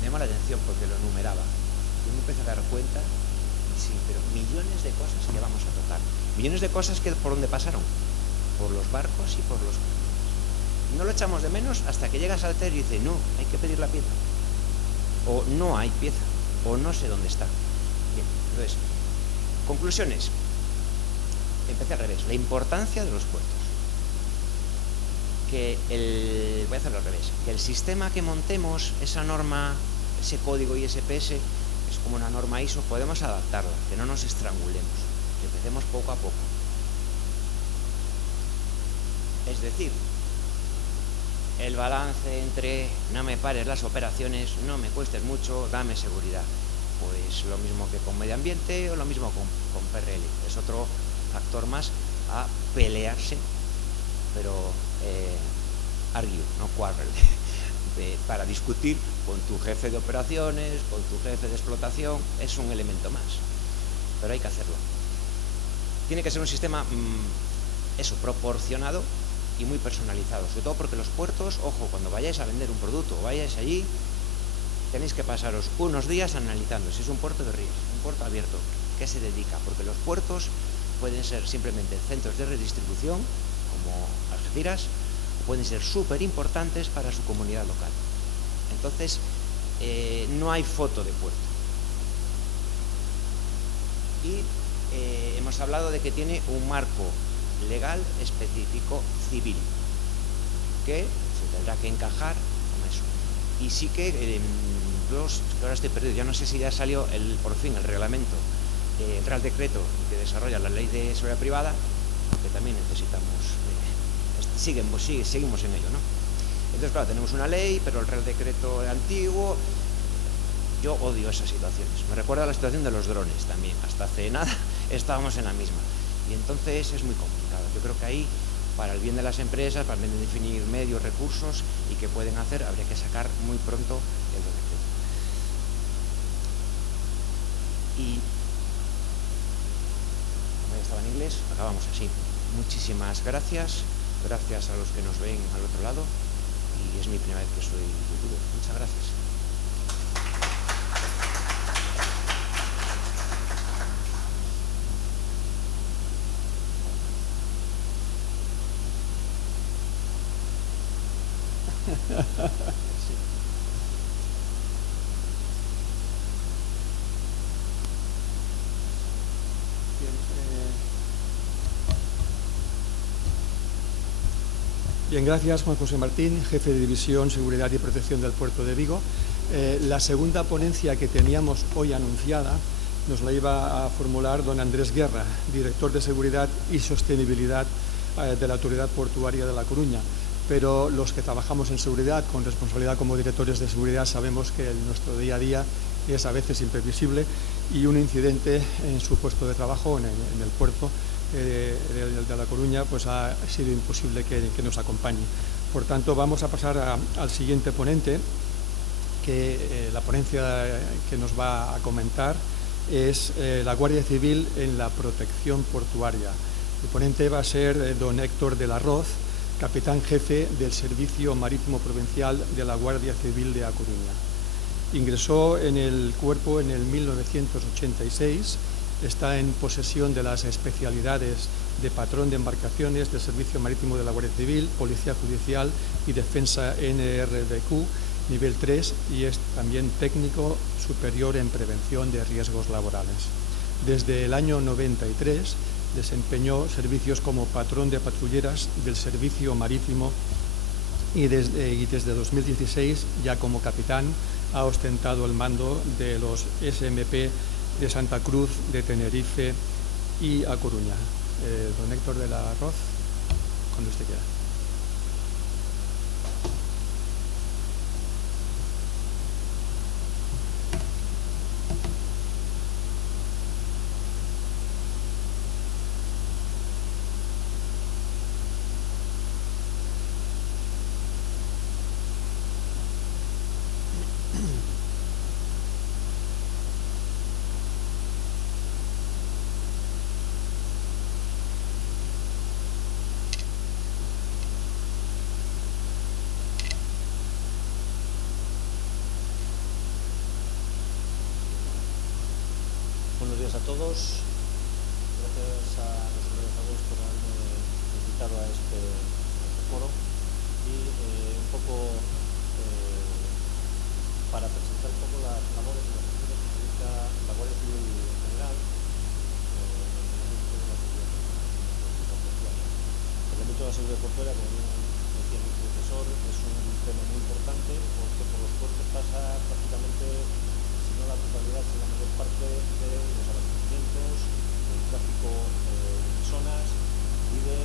Me llama la atención porque lo enumeraba. Yo me empecé a dar cuenta, sí, pero millones de cosas que vamos a tocar. Millones de cosas que por dónde pasaron, por los barcos y por los caminos. No lo echamos de menos hasta que llegas al TER y dice, no, hay que pedir la pieza. O no hay pieza, o no sé dónde está. Bien, entonces, conclusiones. Empecé al revés. La importancia de los puertos. Voy a hacerlo al revés. Que el sistema que montemos, esa norma, ese código ISPS, es como una norma ISO, podemos adaptarla, que no nos estrangulemos, que empecemos poco a poco. Es decir, el balance entre no me pares las operaciones, no me cuestes mucho, dame seguridad. Pues lo mismo que con medio ambiente o lo mismo con PRL. Es otro factor más a pelearse, pero argue, no quarrel, para discutir con tu jefe de operaciones, con tu jefe de explotación. Es un elemento más, pero hay que hacerlo. Tiene que ser un sistema proporcionado y muy personalizado, sobre todo porque los puertos, ojo, cuando vayáis a vender un producto o vayáis allí, tenéis que pasaros unos días analizando si es un puerto de ríos, un puerto abierto, qué se dedica, porque los puertos pueden ser simplemente centros de redistribución, como Algeciras, o pueden ser súper importantes para su comunidad local. Entonces, no hay foto de puerto. Y hemos hablado de que tiene un marco legal específico civil, que se tendrá que encajar con eso. Y sí que, ahora estoy perdido, ya no sé si ya salió por fin el reglamento, el Real Decreto que desarrolla la Ley de Seguridad Privada, que también necesitamos seguimos en ello, ¿no? Entonces, claro, tenemos una ley, pero el Real Decreto es antiguo. Yo odio esas situaciones. Me recuerda a la situación de los drones también. Hasta hace nada estábamos en la misma. Y entonces es muy complicado. Yo creo que ahí, para el bien de las empresas, para el bien de definir medios, recursos y qué pueden hacer, habría que sacar muy pronto el decreto. Y, como ya estaba en inglés, acabamos así. Muchísimas gracias. Gracias a los que nos ven al otro lado. Y es mi primera vez que soy youtuber. Muchas gracias. Sí. Bien, gracias Juan José Martín, jefe de División Seguridad y Protección del Puerto de Vigo. La segunda ponencia que teníamos hoy anunciada nos la iba a formular don Andrés Guerra, director de Seguridad y Sostenibilidad de la Autoridad Portuaria de La Coruña. Pero los que trabajamos en seguridad, con responsabilidad como directores de seguridad, sabemos que nuestro día a día es a veces imprevisible y un incidente en su puesto de trabajo, en el puerto de La Coruña, pues ha sido imposible que nos acompañe. Por tanto, vamos a pasar al siguiente ponente, que la ponencia que nos va a comentar es la Guardia Civil en la protección portuaria. El ponente va a ser don Héctor de la Roz, capitán jefe del Servicio Marítimo Provincial de la Guardia Civil de A Coruña. Ingresó en el cuerpo en el 1986, está en posesión de las especialidades de patrón de embarcaciones del Servicio Marítimo de la Guardia Civil, Policía Judicial y Defensa NRBQ, nivel 3, y es también técnico superior en prevención de riesgos laborales. Desde el año 93 desempeñó servicios como patrón de patrulleras del Servicio Marítimo y desde 2016, ya como capitán, ha ostentado el mando de los SMP de Santa Cruz, de Tenerife y A Coruña. Don Héctor de la Roz, cuando usted quiera. Buenos días a todos. Gracias a los organizadores por haberme invitado a este foro y un poco para presentar un poco las labores y las acciones que realiza la Guardia Civil en general en el ámbito de la seguridad portuaria. El ámbito de la seguridad portuaria, como bien decía mi profesor, es un tema muy importante porque por los puertos pasa prácticamente, no la totalidad, sino la mayor parte de los abastecimientos, del tráfico de personas y de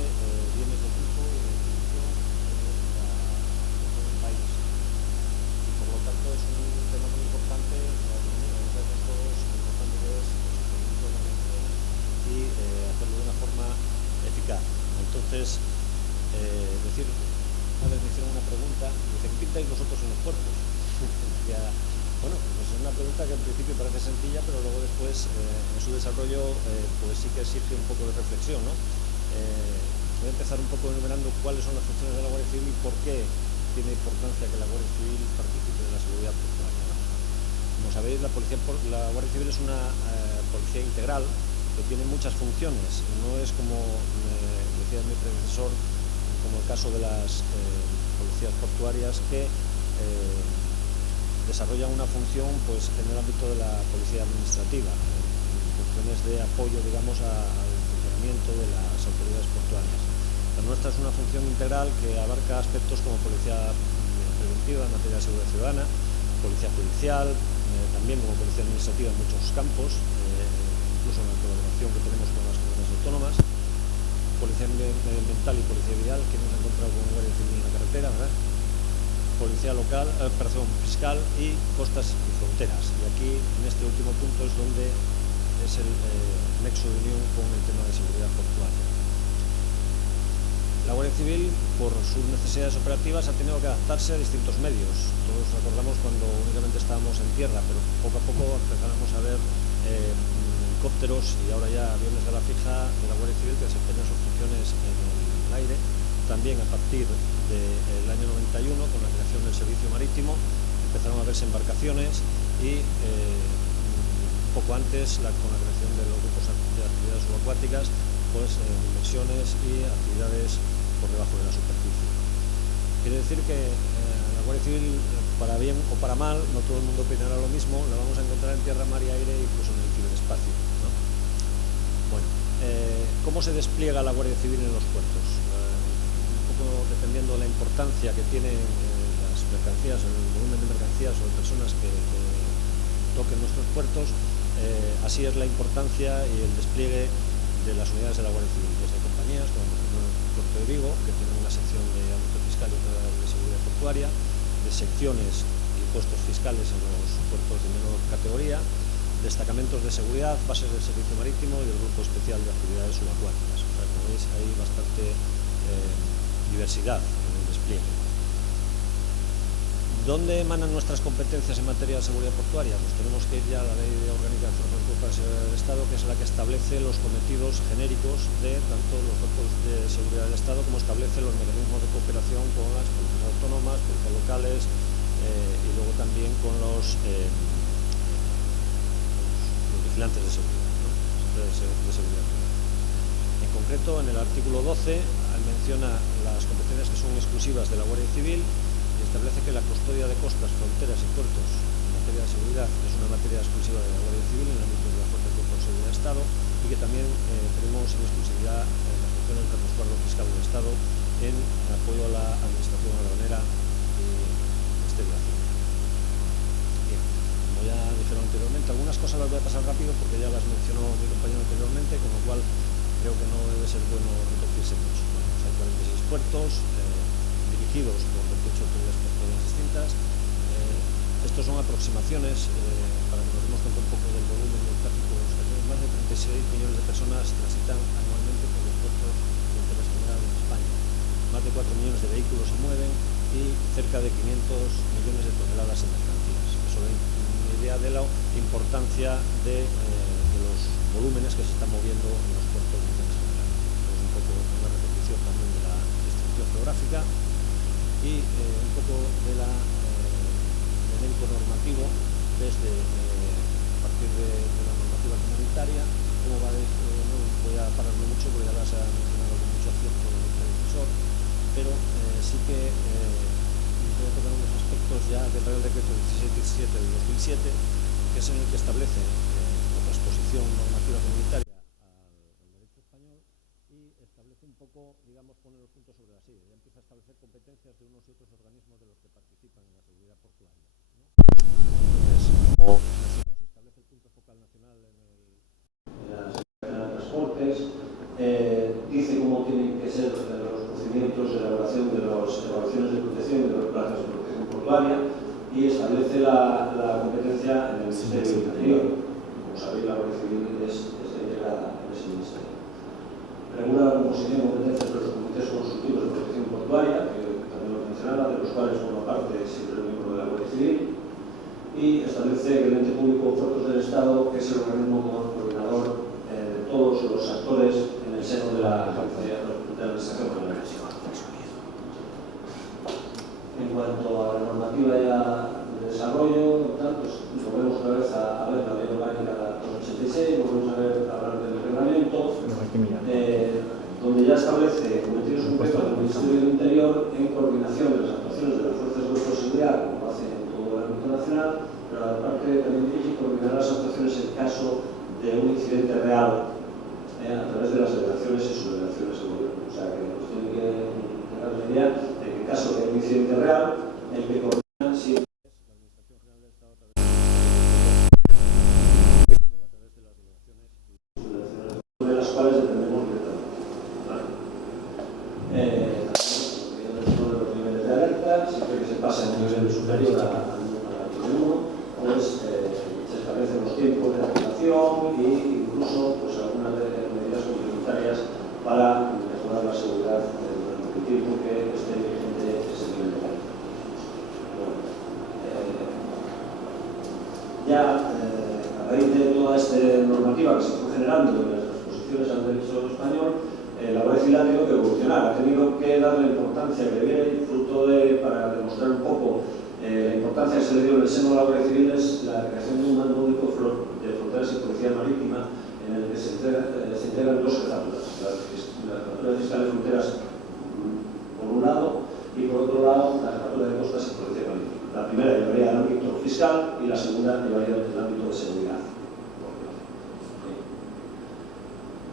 bienes de lujo y de distribución de todo el país. Y por lo tanto es un tema muy importante, la economía de todos, lo importante que es el sostenimiento de la economía y hacerlo de una forma eficaz. Entonces, una vez me hicieron una pregunta, me dicen, ¿qué pintáis vosotros en los puertos? Bueno, pues es una pregunta que en principio parece sencilla, pero luego después, en su desarrollo, pues sí que exige un poco de reflexión, ¿no? Voy a empezar un poco enumerando cuáles son las funciones de la Guardia Civil y por qué tiene importancia que la Guardia Civil participe de la seguridad portuaria, ¿no? Como sabéis, la Guardia Civil es una policía integral que tiene muchas funciones. No es como decía mi predecesor, como el caso de las policías portuarias que desarrollan una función pues en el ámbito de la policía administrativa, funciones de apoyo, digamos, al funcionamiento de las autoridades portuarias. La nuestra es una función integral que abarca aspectos como policía preventiva en materia de seguridad ciudadana, policía judicial, también como policía administrativa en muchos campos, incluso en la colaboración que tenemos con las comunidades autónomas, Policía Medioambiental y Policía Vial, que nos ha encontrado con Guardia Civil en la carretera, ¿verdad? Policía local, fiscal y costas y fronteras. Y aquí, en este último punto, es donde es el nexo de unión con el tema de seguridad portuaria. La Guardia Civil, por sus necesidades operativas, ha tenido que adaptarse a distintos medios. Todos recordamos cuando únicamente estábamos en tierra, pero poco a poco empezamos a ver helicópteros y ahora ya aviones de la fija de la Guardia Civil que desempeñan sus funciones en el aire. También a partir del año 91, con la creación del servicio marítimo, empezaron a verse embarcaciones y poco antes, con la creación de los grupos de actividades subacuáticas, pues inversiones y actividades por debajo de la superficie. Quiere decir que la Guardia Civil, para bien o para mal, no todo el mundo opinará lo mismo, la vamos a encontrar en tierra, mar y aire, incluso en el ciberespacio, ¿no? Bueno, ¿cómo se despliega la Guardia Civil en los puertos? Un poco dependiendo de la importancia que tienen las mercancías, el volumen de mercancías o de personas que toquen nuestros puertos, así es la importancia y el despliegue de las unidades de la Guardia Civil, desde compañías como por ejemplo el puerto de Vigo, que tiene una sección de ámbito fiscal y otra de seguridad portuaria, de secciones y puestos fiscales en los puertos de menor categoría, destacamentos de seguridad, bases del servicio marítimo y el grupo especial de actividades subacuáticas. O sea, como veis, hay bastante diversidad en el despliegue. ¿Dónde emanan nuestras competencias en materia de seguridad portuaria? Pues tenemos que ir ya a la Ley de Organización de Seguridad del Estado, que es la que establece los cometidos genéricos de tanto los cuerpos de seguridad del Estado como establece los mecanismos de cooperación con las policías autónomas, policías locales y luego también con los vigilantes de seguridad, ¿no? de seguridad. En concreto, en el artículo 12 menciona las competencias que son exclusivas de la Guardia Civil. Establece que la custodia de costas, fronteras y puertos en materia de seguridad es una materia exclusiva de la Guardia Civil en el ámbito de la Fuerza de Cuerpo de Seguridad del Estado y que también tenemos en exclusividad las funciones del resguardo fiscal del Estado en apoyo a la administración aduanera y exterior. Bien, como ya dijeron anteriormente, algunas cosas las voy a pasar rápido porque ya las mencionó mi compañero anteriormente, con lo cual creo que no debe ser bueno repetirse mucho. Bueno, hay 46 puertos dirigidos por 28 autoridades portuarias distintas. Estos son aproximaciones para que nos demos cuenta un poco del volumen del tráfico. Más de 36 millones de personas transitan anualmente por los puertos de interés general en España. Más de 4 millones de vehículos se mueven y cerca de 500 millones de toneladas en mercancías. Eso da una idea de la importancia de los volúmenes que se están moviendo en los puertos de interés general. Es un poco una repetición también de la distribución geográfica y un poco del elenco normativo desde a partir de la normativa comunitaria. Como va no voy a pararme mucho porque ya las ha mencionado con mucho acierto el profesor, pero sí que voy a tocar unos aspectos ya del Real Decreto 1617 del 2007, que es en el que establece la transposición normativa comunitaria al derecho español y establece un poco, digamos, pone los puntos sobre las sillas. Ya empieza a establecer competencias de unos y otros organismos de los que participan en la seguridad portuaria, ¿no? Entonces, como mencionó, se establece el punto focal nacional en la Secretaría de Transportes, dice cómo tienen que ser los procedimientos de elaboración de las evaluaciones de protección de los planes de protección portuaria y establece la competencia en el Ministerio del Interior. Como sabéis, la Guardia Civil está integrada en ese ministerio. Regula la composición y competencias de los comités consultivos de protección portuaria, que también lo mencionaba, de los cuales forma parte siempre el miembro de la Guardia Civil, y establece que el ente público Puertos del Estado, que es el organismo coordinador de todos los actores en el seno de la Administración General. En cuanto a la normativa ya de desarrollo, pues volvemos otra vez a ver la Ley Orgánica 286, volvemos a hablar del reglamento, donde ya establece cometidos concretos del Ministerio del Interior en coordinación de las actuaciones de las fuerzas de cuerpo de seguridad, como hace en todo el ámbito nacional, pero aparte también dirige y coordinará las actuaciones en caso de un incidente real a través de las delegaciones y subdelegaciones del gobierno. O sea que nos tiene que dar la idea de que en caso de un incidente real, el que coordina siempre es la Administración General del Estado a través de las delegaciones y subdelegaciones de las cuales dependemos directamente. ¿Vale? nivel superior al nivel 1, pues se establecen los tiempos de activación e incluso pues, algunas medidas complementarias para mejorar la seguridad durante el tiempo que esté vigente ese nivel de calidad. Bueno, ya a raíz de toda esta normativa que se fue generando en las transposiciones al derecho español, la Guardia Civil ha tenido que evolucionar, ha tenido que darle la importancia que viene, fruto de, para demostrar un poco la importancia que se le dio en el seno de la Guardia Civil, es la creación de un mando único de fronteras y policía marítima, en el que se integran dos jefaturas, la jefatura de fiscales de fronteras por un lado y por otro lado la jefatura de costas y policía marítima. La primera llevaría el ámbito fiscal y la segunda llevaría el ámbito de seguridad.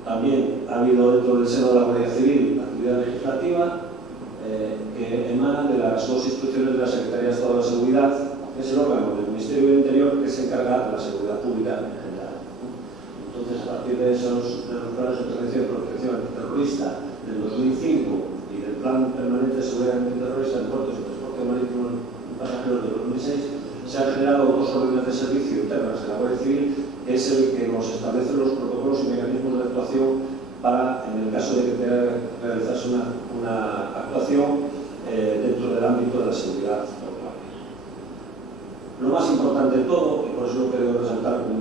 También ha habido dentro del seno de la Guardia Civil actividad legislativa que emana de las dos instrucciones de la Secretaría de Estado de la Seguridad, que es el órgano del Ministerio del Interior que se encarga de la seguridad pública en general. Entonces, a partir de los planes de intervención y protección antiterrorista del 2005 y del Plan Permanente de Seguridad Antiterrorista en puertos y transporte marítimo y pasajeros del 2006, se han generado dos órdenes de servicio internas de la Guardia Civil, que es el que nos establece los protocolos y mecanismos de actuación para, en el caso de que tenga que realizarse una actuación dentro del ámbito de la seguridad portuaria. Lo más importante de todo, y por eso lo quiero resaltar con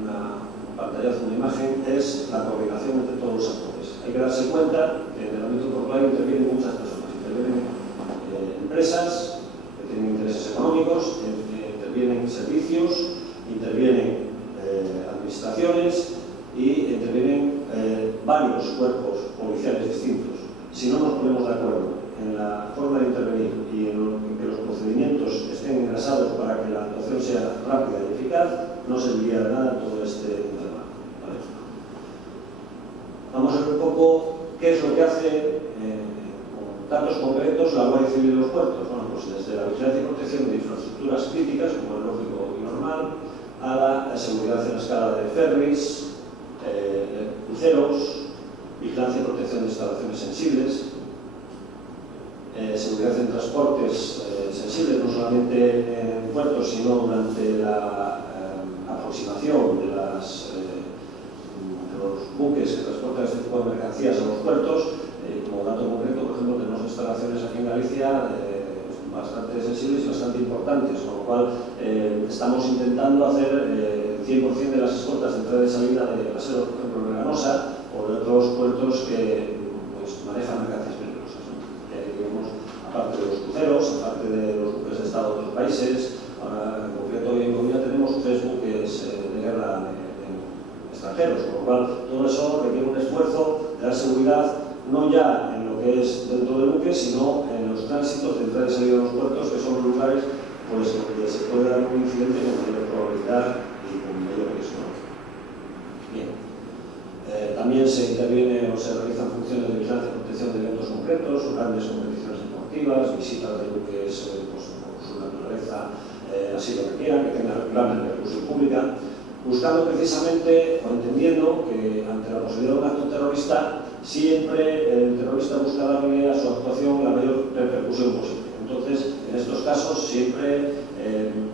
una pantallazo, una imagen, es la coordinación entre todos los actores. Hay que darse cuenta que en el ámbito portuario intervienen muchas personas, intervienen empresas que tienen intereses económicos, intervienen servicios, intervienen administraciones y intervienen varios cuerpos policiales distintos. Si no nos ponemos de acuerdo en la forma de intervenir y en que los procedimientos estén engrasados para que la actuación sea rápida y eficaz, no serviría de nada todo este entramado. ¿Vale? Vamos a ver un poco qué es lo que hace con datos concretos la Guardia Civil de los puertos. Bueno, pues desde la vigilancia y protección de infraestructuras críticas, como es lógico y normal, a la seguridad en la escala de ferries, cruceros, vigilancia y protección de instalaciones sensibles, seguridad en transportes sensibles, no solamente en puertos, sino durante la aproximación de los buques que transportan este tipo de mercancías a los puertos. Como dato concreto, por ejemplo, tenemos instalaciones aquí en Galicia bastante sensibles y bastante importantes, con lo cual estamos intentando hacer el 100% de las escoltas de entrada y salida de pasajeros, por ejemplo, en Ganosa o de otros puertos que pues, manejan mercancías peligrosas, ¿no? Digamos, aparte de los cruceros, aparte de los buques de Estado de otros países. Ahora, en concreto, hoy en Coruña tenemos 3 buques de guerra extranjeros, con lo cual todo eso requiere un esfuerzo de dar seguridad no ya en lo que es dentro del buque, sino en los tránsitos de entrada y salida de los puertos, que son lugares pues, donde se puede dar un incidente con mayor probabilidad y con mayor riesgo. Bien. También se interviene o se realizan funciones de vigilancia y protección de eventos concretos, grandes competiciones deportivas, visitas de buques pues, por su naturaleza, así lo requieran, que tengan gran repercusión pública, buscando precisamente o entendiendo que ante la posibilidad de un acto terrorista siempre el terrorista busca darle a su actuación la mayor repercusión posible. Entonces, en estos casos siempre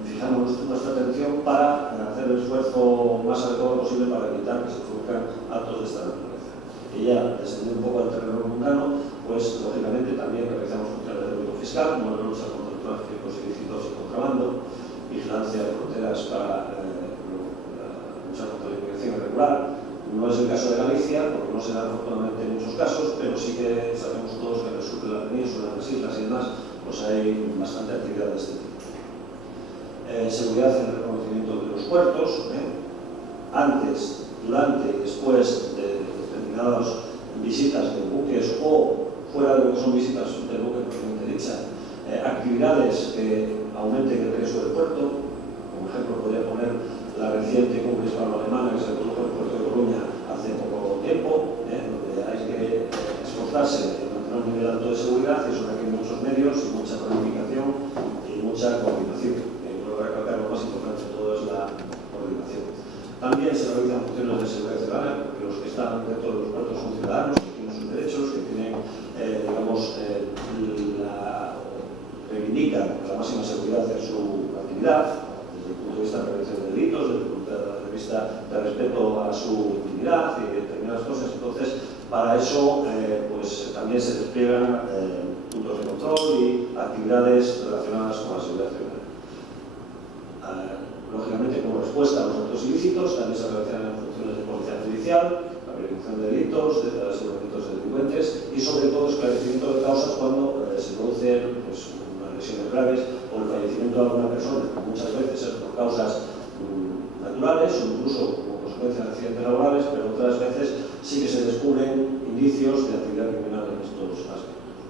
fijamos nuestra atención para hacer el esfuerzo más adecuado posible para evitar que se produzcan actos de esta naturaleza. Y ya, descendiendo un poco al terreno mundano, pues lógicamente también realizamos funciones de ámbito fiscal, como la lucha contra el tráfico ilícitos y contrabando, vigilancia de fronteras para luchar contra la inmigración irregular. No es el caso de Galicia, porque no se da afortunadamente en muchos casos, pero sí que sabemos todos que en el sur de la península, en las islas y demás, pues hay bastante actividad de este tipo. Seguridad en el reconocimiento de los puertos, antes, durante y después de determinadas visitas de buques o fuera de lo que son visitas del buque propiamente dicha, actividades que aumenten el riesgo del puerto. Como ejemplo podría poner la reciente cumbre hispano-alemana que se produjo en el puerto de Coruña hace poco tiempo, donde hay que esforzarse en mantener un nivel alto de seguridad, y eso requiere muchos medios y mucha planificación y mucha coordinación. Creo que recalcar lo más importante de todo es la coordinación. También se realizan funciones de seguridad ciudadana, porque los que están dentro de los puertos son ciudadanos, que tienen sus derechos, que tienen, reivindican la máxima seguridad actividad, desde el punto de vista de prevención de delitos, desde el punto de vista de respeto a su intimidad y determinadas cosas. Entonces, para eso pues también se despliegan puntos de control y actividades relacionadas con la seguridad ciudadana. Lógicamente, como respuesta a los actos ilícitos, también se realizan funciones de policía judicial, la prevención de delitos, de aseguramientos de delincuentes y, sobre todo, esclarecimiento de causas cuando se producen pues, unas lesiones graves o el fallecimiento de alguna persona, que muchas veces es por causas naturales o incluso como consecuencia de accidentes laborales, pero otras veces sí que se descubren indicios de actividad criminal en estos aspectos.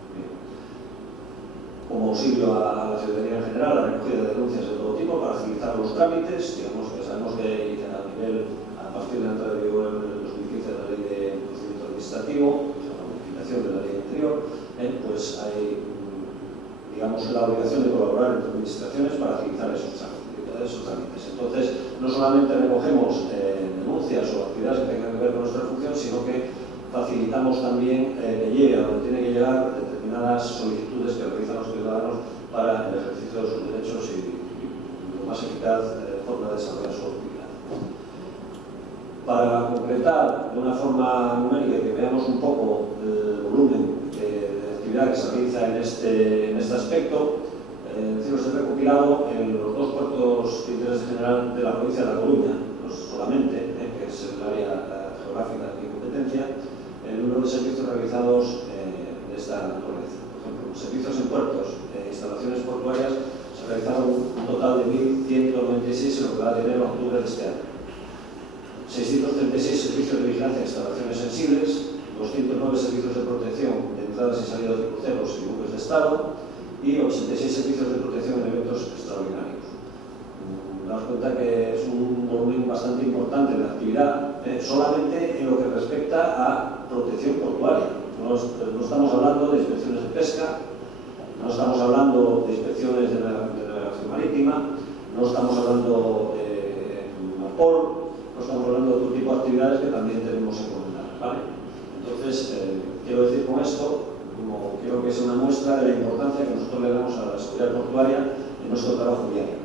Como auxilio a la ciudadanía en general, la recogida de denuncias de todo tipo para agilizar los trámites. Digamos que sabemos que a partir de la entrada de vigor en el 2015 de la Ley de Procedimiento Administrativo, la modificación de la ley anterior, pues hay, digamos, la obligación de colaborar entre administraciones para agilizar esos trámites. Entonces, no solamente recogemos denuncias o actividades que tengan que ver con nuestra función, sino que facilitamos también que llegue a donde tiene que llegar determinadas solicitudes que realizan los ciudadanos para el ejercicio de sus derechos y lo más eficaz forma de desarrollar su actividad. Para concretar de una forma numérica y que veamos un poco el volumen de actividad que se realiza en este aspecto, se ha recopilado en los dos puertos de interés general de la provincia de La Coruña, no solamente, que es el área geográfica de competencia, el número de servicios realizados de esta naturaleza. Por ejemplo, servicios en puertos, instalaciones portuarias, se realizaron un total de 1.196 en lo que va a tener en octubre de este año. 636 servicios de vigilancia en instalaciones sensibles, 209 servicios de protección de entradas y salidas de cruceros y buques de Estado y 86 servicios de protección en eventos extraordinarios. Daos cuenta que es un volumen bastante importante de actividad, solamente en lo que respecta a protección portuaria. No estamos hablando de inspecciones de pesca, no estamos hablando de inspecciones de navegación marítima, no estamos hablando de vapor, no estamos hablando de otro tipo de actividades que también tenemos que comentar, ¿vale? Entonces, quiero decir con esto, como quiero que sea una muestra de la importancia que nosotros le damos a la seguridad portuaria en nuestro trabajo diario.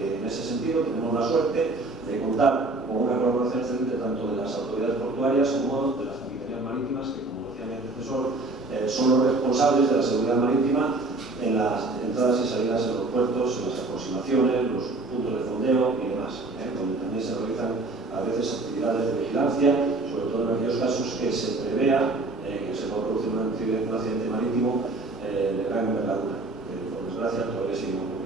En ese sentido, tenemos la suerte de contar con una colaboración excelente tanto de las autoridades portuarias como de las capitanías marítimas, que, como decía mi antecesor, son los responsables de la seguridad marítima en las entradas y salidas en los puertos, en las aproximaciones, los puntos de fondeo y demás, donde también se realizan a veces actividades de vigilancia, sobre todo en aquellos casos que se prevea que se va a producir un accidente marítimo de gran envergadura, que por desgracia todavía sigue ocurriendo.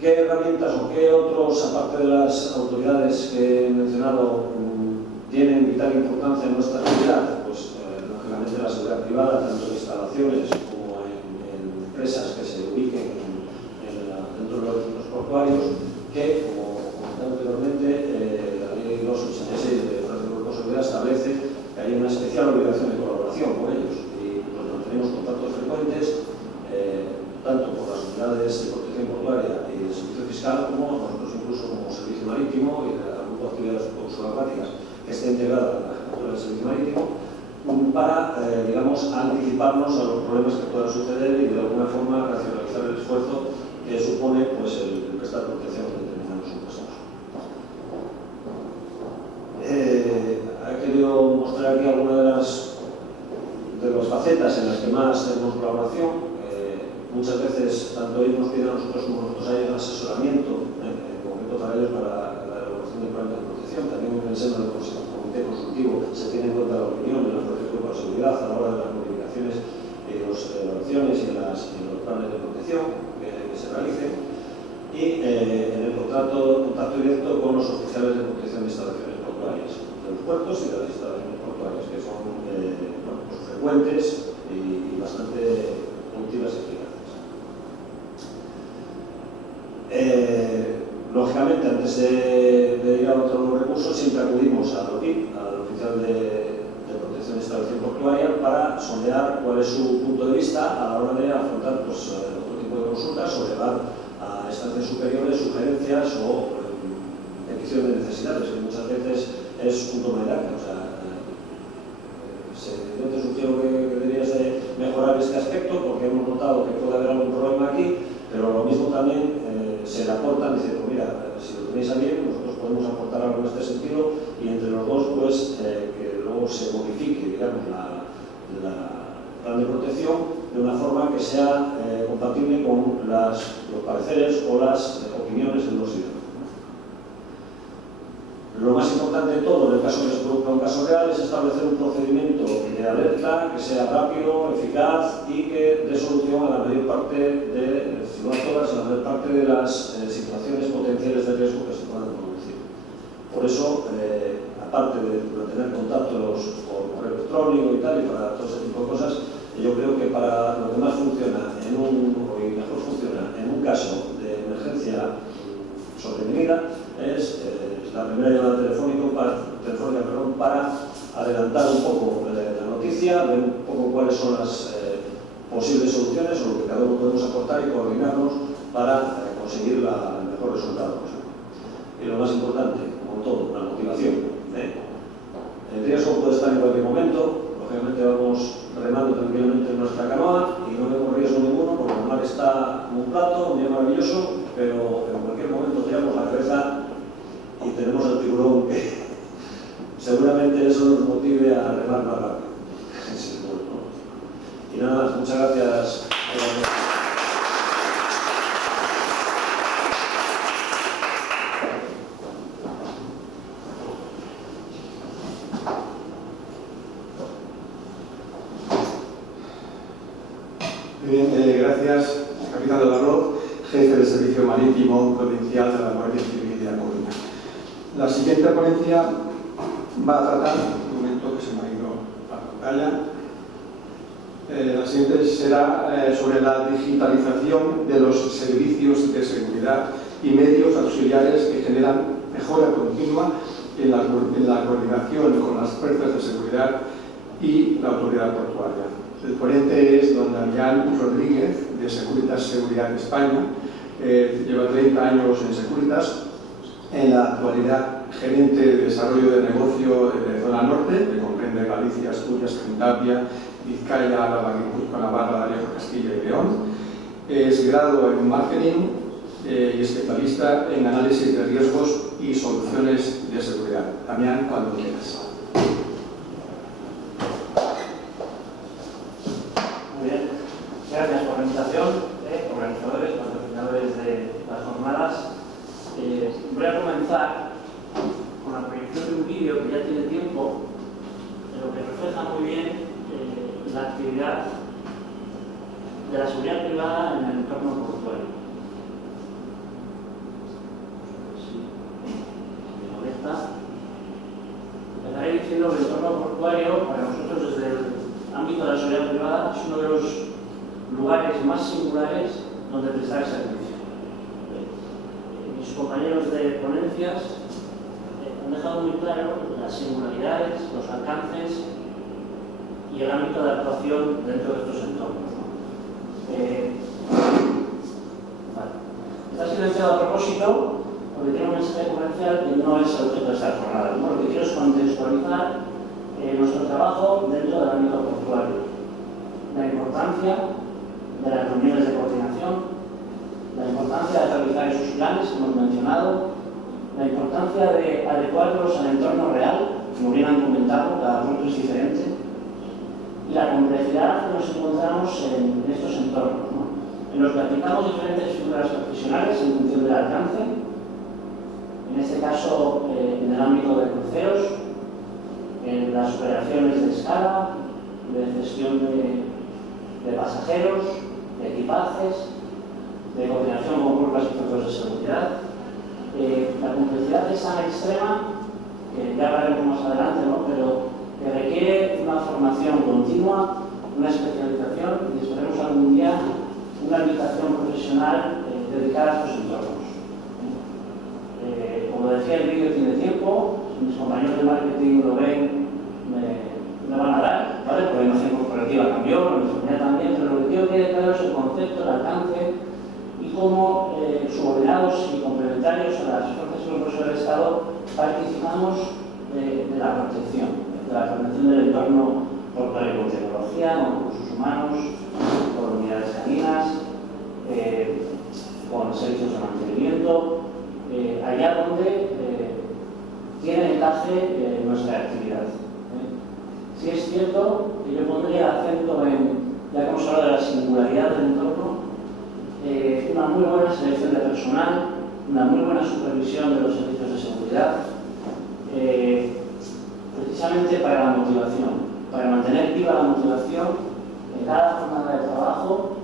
¿Qué herramientas o qué otros, aparte de las autoridades que he mencionado, tienen vital importancia en nuestra actividad? Pues, lógicamente, la seguridad privada, tanto en instalaciones como en empresas que se ubiquen dentro de los recintos portuarios, que, como comenté anteriormente, la Ley 286 de Cuerpo de Seguridad establece que hay una especial obligación de colaboración con ellos y pues, mantenemos contactos frecuentes, tanto por las unidades de protección portuaria y el servicio fiscal, como nosotros incluso como servicio marítimo y de algún grupo de actividades subacuáticas que esté integrada en la jefatura del servicio marítimo, para, digamos, anticiparnos a los problemas que puedan suceder y de alguna forma racionalizar el esfuerzo que supone pues, el prestar protección a determinados supuestos. He querido mostrar aquí algunas de las facetas en las que más tenemos colaboración. Muchas veces, tanto ellos nos piden a nosotros como nosotros a ellos asesoramiento, en concreto para ellos para la elaboración de planes de protección. También en el seno del comité consultivo se tiene en cuenta la opinión de la Protección por la Seguridad a la hora de las modificaciones y las evaluaciones y los planes de protección que se realicen. Y en el contacto directo con los oficiales de protección de instalaciones portuarias, de los puertos y de las instalaciones portuarias, que son pues frecuentes y bastante productivas y eficaces. Lógicamente, antes de ir a otros recursos, siempre acudimos al OPIP, al oficial de protección de instalación portuaria, para sondear cuál es su punto de vista a la hora de afrontar pues, otro tipo de consultas o llevar a instancias superiores sugerencias o peticiones de necesidades, que muchas veces es un toma y daca. O sea, yo te sugiero que deberías de mejorar este aspecto porque hemos notado que puede haber algún problema aquí. mismo también se le aportan diciendo, mira, si lo tenéis a bien, nosotros podemos aportar algo en este sentido, y entre los dos, pues, que luego se modifique, digamos, la plan de protección de una forma que sea compatible con los pareceres o las opiniones de los ciudadanos. Lo más importante de todo, en el caso de que se produzca un caso real, es establecer un procedimiento de alerta que sea rápido, eficaz y que dé solución a la mayor parte de, si no a todas, a la mayor parte de las situaciones potenciales de riesgo que se puedan producir. Por eso, aparte de mantener contactos por correo electrónico y tal, y para todo ese tipo de cosas, yo creo que para lo que más funciona y mejor funciona en un caso de emergencia sobrevenida es la primera llamada telefónica para adelantar un poco la noticia, ver un poco cuáles son las posibles soluciones o lo que cada uno podemos aportar y coordinarnos para conseguir el mejor resultado posible. Y lo más importante, como todo, la motivación. El riesgo puede estar en cualquier momento, lógicamente vamos remando tranquilamente en nuestra canoa y no vemos riesgo ninguno porque el mar está como un plato, un día maravilloso, pero en cualquier momento giramos la cabeza y tenemos el tiburón que seguramente eso nos motive a remar más rápido. Sí, bueno, ¿no? Y nada más, muchas gracias. Bien, gracias, capitán del Arroz, jefe del Servicio Marítimo Provincial de la Guardia Civil de A Coruña. La siguiente ponencia va a tratar, un momento que se me ha ido la pantalla, la siguiente será sobre la digitalización de los servicios de seguridad y medios auxiliares que generan mejora continua en la coordinación con las fuerzas de seguridad y la autoridad portuaria. El ponente es don Damián Rodríguez, de Securitas Seguridad España. Lleva 30 años en Securitas, en la actualidad gerente de desarrollo de negocio de zona norte, que comprende Galicia, Asturias, Cantabria, Vizcaya, Álava, Guipúzcoa, Navarra, Aragón, Castilla y León. Es graduado en marketing y especialista en análisis de riesgos y soluciones de seguridad. Damián, cuando quieras. Gracias por la invitación, organizadores, patrocinadores de las jornadas. Voy a comenzar con la proyección de un vídeo que ya tiene tiempo, pero que refleja muy bien la actividad de la seguridad privada en el entorno portuario. Empezaré diciendo que el entorno portuario, para nosotros desde el ámbito de la seguridad privada, es uno de los lugares más singulares donde prestar servicio. Mis compañeros de ponencias han dejado muy claro las singularidades, los alcances y el ámbito de actuación dentro de estos entornos. Está silenciado a propósito porque tiene un mensaje comercial que no es el objeto de esta jornada. Lo que quiero es contextualizar nuestro trabajo dentro del ámbito portuario, la importancia de las reuniones de coordinación, la importancia de realizar esos planes que hemos mencionado, la importancia de adecuarlos al entorno real, como bien han comentado, cada punto es diferente, y la complejidad que nos encontramos en estos entornos, ¿no? En los que aplicamos diferentes figuras profesionales en función del alcance, en este caso en el ámbito de cruceros, en las operaciones de escala, de gestión de pasajeros, de equipajes, de coordinación con curvas y centros de seguridad. La complejidad es tan extrema, que ya hablaremos más adelante, ¿no? Pero que requiere una formación continua, una especialización y esperemos algún día una habilitación profesional dedicada a estos entornos. Como decía, el vídeo tiene tiempo, si mis compañeros de marketing lo ven, me van a dar, ¿vale? Porque la imagen corporativa cambió, la uniformidad también, pero lo que quiero que quede claro es el concepto, el alcance y cómo subordinados y complementarios a las fuerzas y cuerpos del Estado participamos de la protección del entorno portuario con tecnología, con recursos humanos, con unidades caninas, con servicios de mantenimiento, allá donde tiene encaje nuestra actividad. Sí es cierto que yo pondría acento en, ya que hemos hablado de la singularidad del entorno, una muy buena selección de personal, una muy buena supervisión de los servicios de seguridad, precisamente para la motivación, para mantener viva la motivación en cada jornada de trabajo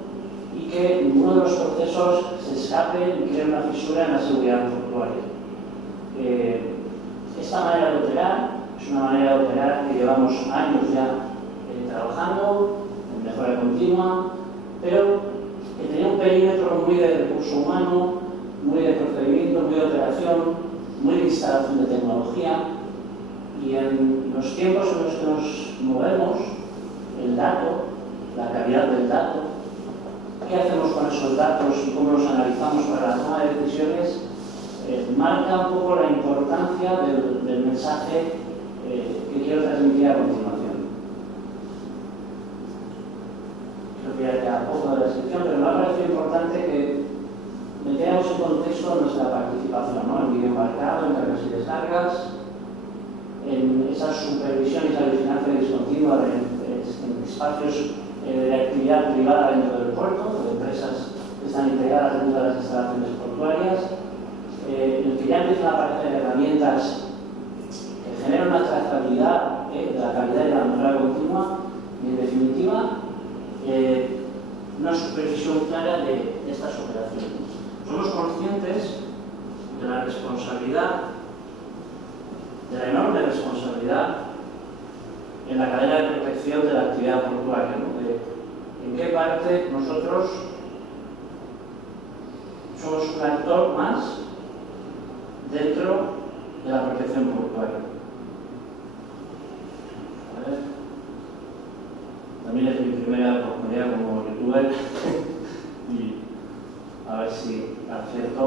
y que ninguno de los procesos se escape ni cree una fisura en la seguridad portuaria. Esta manera de operar es una manera de operar que llevamos años ya trabajando en mejora continua, pero que tenía un perímetro muy de recurso humano, muy de procedimiento, muy de operación, muy de instalación de tecnología, y en los tiempos en los que nos movemos, el dato, la calidad del dato, qué hacemos con esos datos y cómo los analizamos para la toma de decisiones, marca un poco la importancia del mensaje que quiero transmitir a continuación. Creo que ya queda poco de la descripción, pero me ha parecido importante que metiéramos en contexto nuestra participación, ¿no? En vídeo embarcado, en cargas y descargas, en esa supervisión y esa vigilancia discontinua en espacios de actividad privada dentro del puerto, de empresas que están integradas dentro de las instalaciones portuarias, en el que ya empiezan a aparecer herramientas que generan una trazabilidad de la calidad y la mejora continua, y en definitiva una supervisión clara de estas operaciones. Somos conscientes de la responsabilidad, de la enorme responsabilidad en la cadena de protección de la actividad portuaria, ¿no? En qué parte nosotros somos un actor más dentro de la protección portuaria. A ver. También es mi primera oportunidad como youtuber y a ver si acierto.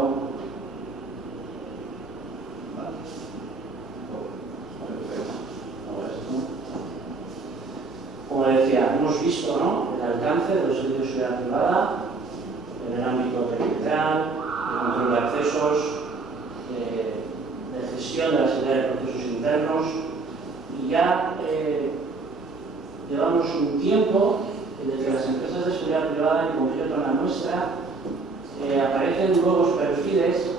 Como decía, hemos visto, ¿no?, el alcance de los servicios de seguridad privada en el ámbito perimetral, de control de accesos, de gestión de la seguridad de procesos internos, y ya llevamos un tiempo desde que las empresas de seguridad privada, en concreto la nuestra, aparecen nuevos perfiles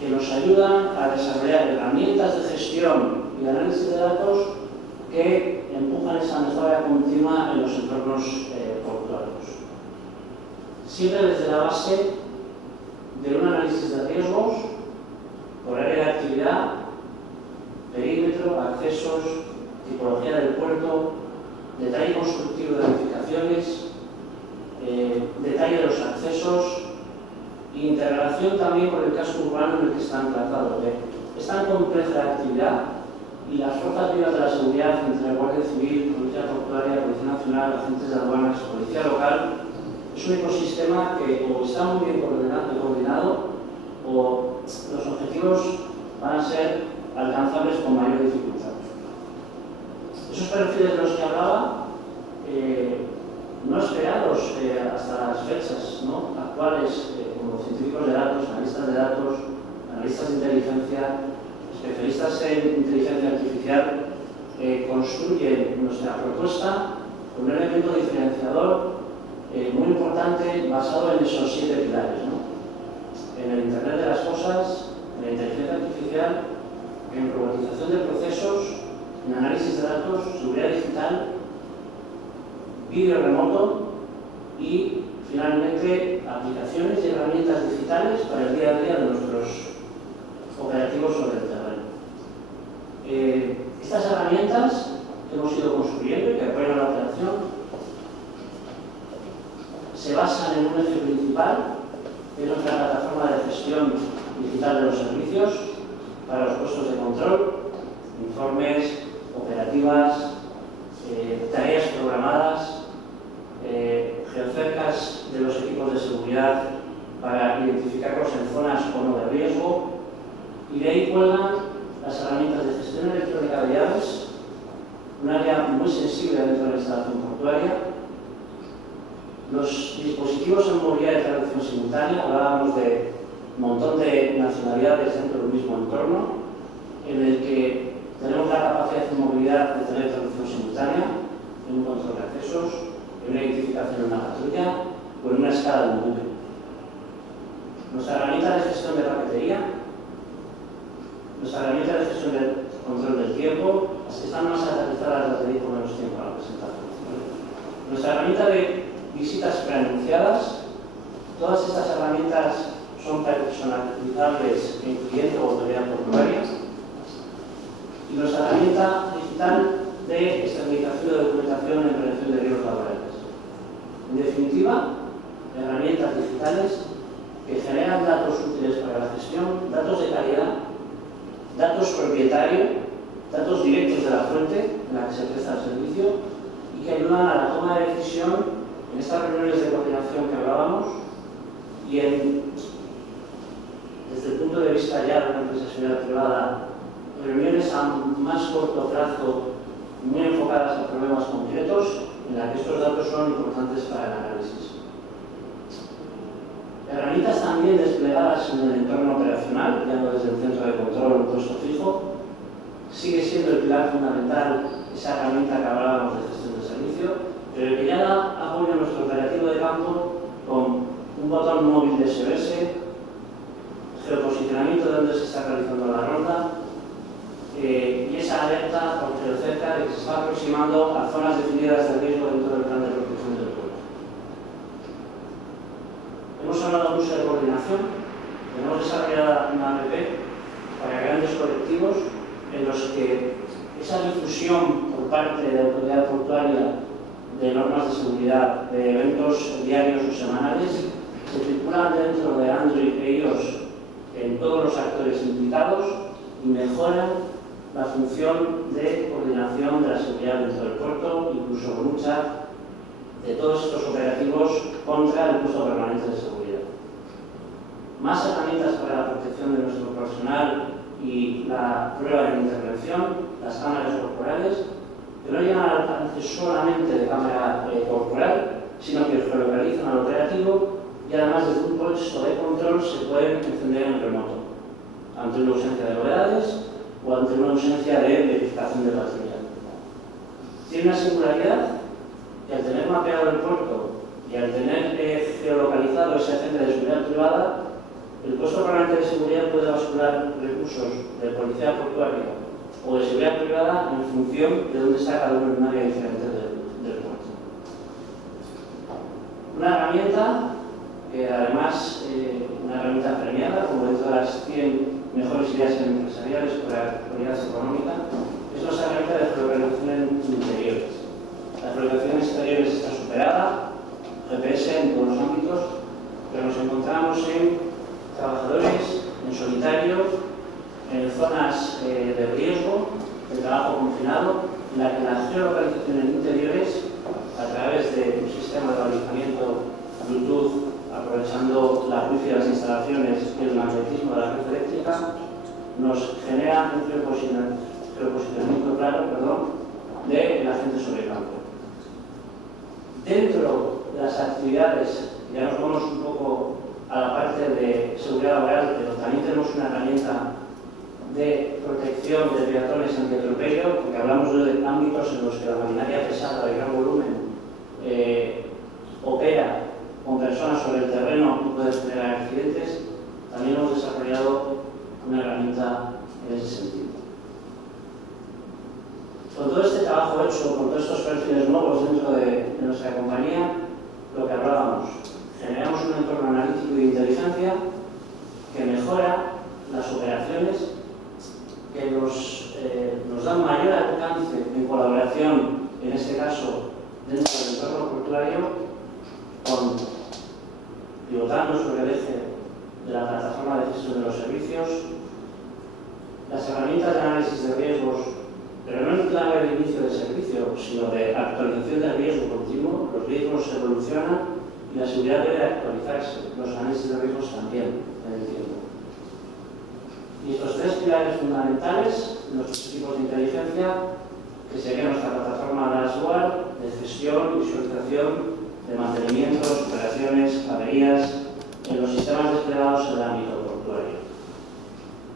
que nos ayudan a desarrollar herramientas de gestión y de análisis de datos que empujan esa mejora continua en los entornos portuarios. Siempre desde la base de un análisis de riesgos por área de actividad, perímetro, accesos, tipología del puerto, detalle constructivo de edificaciones, detalle de los accesos e integración también con el casco urbano en el que está emplazado. Es tan compleja la actividad y las fuerzas vivas de la seguridad entre la Guardia Civil, Policía Portuaria, Policía Nacional, agentes de aduanas, Policía Local, es un ecosistema que o está muy bien coordinado o los objetivos van a ser alcanzables con mayor dificultad. Esos perfiles de los que hablaba, no esperados hasta las fechas, ¿no?, actuales, como científicos de datos, analistas de inteligencia, especialistas en inteligencia artificial, construyen nuestra propuesta con un elemento diferenciador muy importante basado en esos 7 pilares, ¿no?, en el Internet de las cosas, en la inteligencia artificial, en robotización de procesos, en análisis de datos, seguridad digital, vídeo remoto y, finalmente, aplicaciones y herramientas digitales para el día a día de nuestros operativos sobre el terreno. Estas herramientas que hemos ido construyendo y que apoyan la operación se basan en un eje principal, que es nuestra plataforma de gestión digital de los servicios para los puestos de control, informes, operativas, tareas programadas, geocercas de los equipos de seguridad para identificarlos en zonas o no de riesgo, y de ahí cuelgan las herramientas de gestión electrónica de llaves, un área muy sensible dentro de la instalación portuaria, Los dispositivos en movilidad de traducción simultánea, hablábamos de un montón de nacionalidades dentro del mismo entorno, en el que tenemos la capacidad de movilidad de tener traducción simultánea, en un control de accesos, en una identificación en una patrulla o en una escala de un buque. Nuestra herramienta de gestión de paquetería, nuestra herramienta de gestión de control del tiempo, las que están más aterrizadas las dedico menos tiempo a la presentación. Nuestra herramienta de visitas preanunciadas, todas estas herramientas son personalizables en cliente o autoridad portuaria. Y nuestra herramienta digital de estabilización de documentación en prevención de riesgos laborales. En definitiva, herramientas digitales que generan datos útiles para la gestión, datos de calidad, datos propietarios, datos directos de la fuente en la que se presta el servicio y que ayudan a la toma de decisión en estas reuniones de coordinación que hablábamos y desde el punto de vista ya de una empresa de seguridad privada, reuniones a más corto plazo, muy enfocadas a problemas concretos, en las que estos datos son importantes para el análisis. Herramientas también desplegadas en el entorno operacional, ya no desde el centro de control o un puesto fijo, sigue siendo el pilar fundamental esa herramienta que hablábamos de gestión de servicio, pero que ya da apoyo a nuestro operativo de campo con un botón móvil de SOS, geoposicionamiento de donde se está realizando la ronda, y esa alerta por cerca de que se está aproximando a zonas definidas de riesgo dentro del plan de protección del puerto. Hemos hablado mucho de coordinación. Tenemos desarrollada una app para grandes colectivos en los que esa difusión por parte de la autoridad portuaria de normas de seguridad, de eventos diarios o semanales, se circulan dentro de Android e iOS en todos los actores implicados y mejoran la función de coordinación de la seguridad dentro del puerto, incluso con un chat de todos estos operativos contra el puesto permanente de seguridad. Más herramientas para la protección de nuestro personal y la prueba de intervención, las cámaras corporales, que no llegan al alcance solamente de cámara corporal, sino que geolocalizan al operativo y además desde un puesto de control se pueden encender en remoto, ante una ausencia de novedades o ante una ausencia de verificación de patrulla. Tiene una singularidad que al tener mapeado el puerto y al tener geolocalizado ese agente de seguridad privada, el puesto permanente de seguridad puede bascular recursos de policía portuaria o de seguridad privada en función de dónde está cada uno en un área diferente del puerto. Una herramienta que además, una herramienta premiada, como dentro de las 100 mejores ideas empresariales por la comunidad económica, es nuestra herramienta de geolocalización en interiores. La geolocalización en exteriores está superada, GPS en todos los ámbitos, pero nos encontramos en trabajadores, en solitario, en zonas de riesgo, de trabajo confinado, en la que la geolocalización en interiores, a través de un sistema de alojamiento Bluetooth, aprovechando la wifi de las instalaciones y el magnetismo de la red eléctrica, nos genera un geoposicionamiento claro del agente sobre el campo. Dentro de las actividades, ya nos vamos un poco a la parte de seguridad laboral, pero también tenemos una herramienta de protección de peatones antiatropello, porque hablamos de ámbitos en los que la maquinaria pesada de gran volumen opera con personas sobre el terreno y puede generar accidentes. También hemos desarrollado una herramienta en ese sentido. Con todo este trabajo hecho, con todos estos perfiles nuevos dentro de nuestra compañía, lo que hablábamos, generamos un entorno analítico y de inteligencia que mejora las operaciones, que nos da mayor alcance en colaboración, en este caso dentro del entorno portuario, pivotando sobre el eje de la plataforma de gestión de los servicios, las herramientas de análisis de riesgos, pero no en clave de inicio de servicio, sino de actualización del riesgo continuo. Los riesgos evolucionan y la seguridad debe actualizarse, los análisis de riesgos también en el tiempo. Y estos tres pilares fundamentales, nuestros equipos de inteligencia, que sería nuestra plataforma dashboard de gestión, visualización de mantenimientos, operaciones, averías en los sistemas desplegados en el ámbito portuario.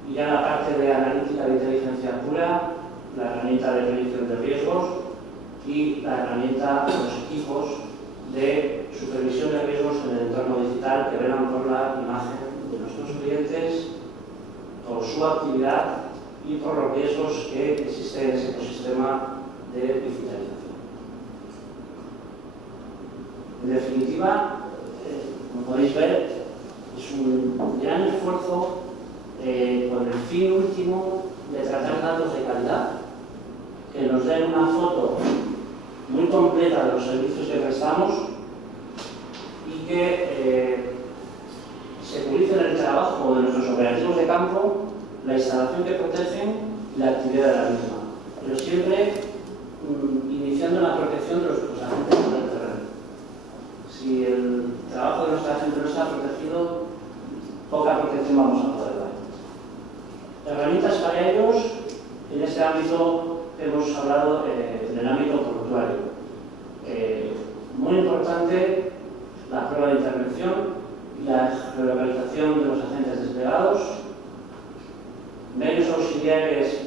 Y ya en la parte de analítica de inteligencia pura, la herramienta de predicción de riesgos y la herramienta de los equipos de supervisión de riesgos en el entorno digital que velan por la imagen de nuestros clientes, por su actividad y por los riesgos que existe en ese ecosistema de digitalización. En definitiva, como podéis ver, es un gran esfuerzo con el fin último de tratar datos de calidad que nos den una foto muy completa de los servicios que prestamos y que securicen el trabajo de nuestros operativos de campo, la instalación que protegen y la actividad de la misma, pero siempre iniciando la protección de los agentes del terreno. Si el trabajo de nuestra gente no está protegido, poca protección vamos a poder dar. Herramientas para ellos, en este ámbito hemos hablado en el ámbito portuario. Muy importante la prueba de intervención y la geolocalización de los agentes desplegados, medios auxiliares,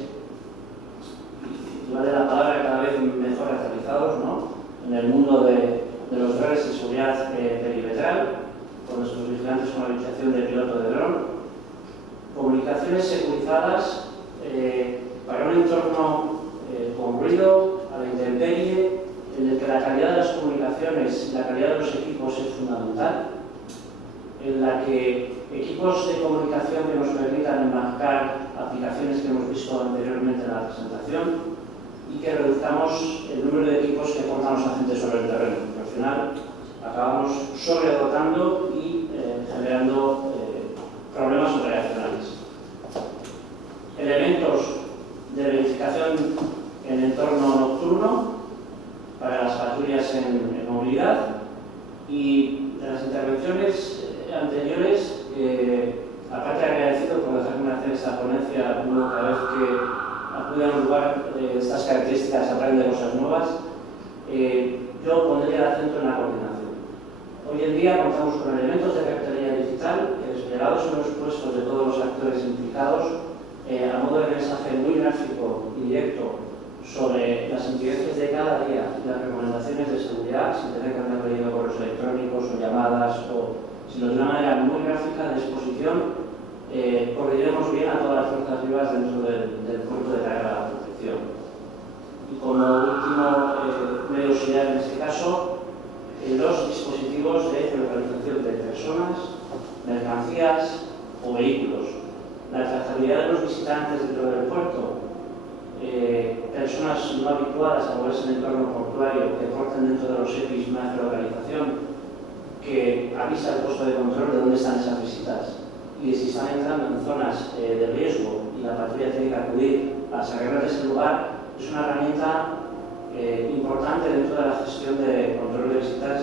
y vale la palabra, cada vez mejor aterrizados, ¿no?, en el mundo de los drones de seguridad perimetral, con nuestros vigilantes con habilitación de piloto de dron, comunicaciones securizadas para un entorno con ruido, a la intemperie, en el que la calidad de las comunicaciones y la calidad de los equipos es fundamental, en la que equipos de comunicación que nos permitan enmarcar aplicaciones que hemos visto anteriormente en la presentación y que reduzcamos el número de equipos que portan los agentes sobre el terreno. Al final acabamos sobredotando y generando problemas operacionales. Elementos de verificación en entorno nocturno para las patrullas en movilidad y de las intervenciones anteriores, aparte de agradecido por dejarme hacer esta ponencia, cada vez que acude a un lugar de estas características aprende cosas nuevas, yo pondría el acento en la coordinación. Hoy en día contamos con elementos de cartelería digital que, desplegados en los puestos de todos los actores implicados, a modo de mensaje muy gráfico y directo sobre las incidencias de cada día y las recomendaciones de seguridad, sin tener que andar leyendo correos electrónicos o llamadas, sino de una manera muy gráfica de exposición, coordinemos bien a todas las fuerzas vivas dentro del cuerpo de carga de la protección. Y como último medio auxiliar en este caso, los dispositivos de geolocalización de personas, mercancías o vehículos. La trazabilidad de los visitantes dentro del puerto, personas no habituadas a moverse en el entorno portuario que porten dentro de los EPIs una geolocalización que avisa al puesto de control de dónde están esas visitas y si están entrando en zonas de riesgo y la patrulla tiene que acudir a sacarlas de ese lugar, es una herramienta importante dentro de la gestión de control de visitas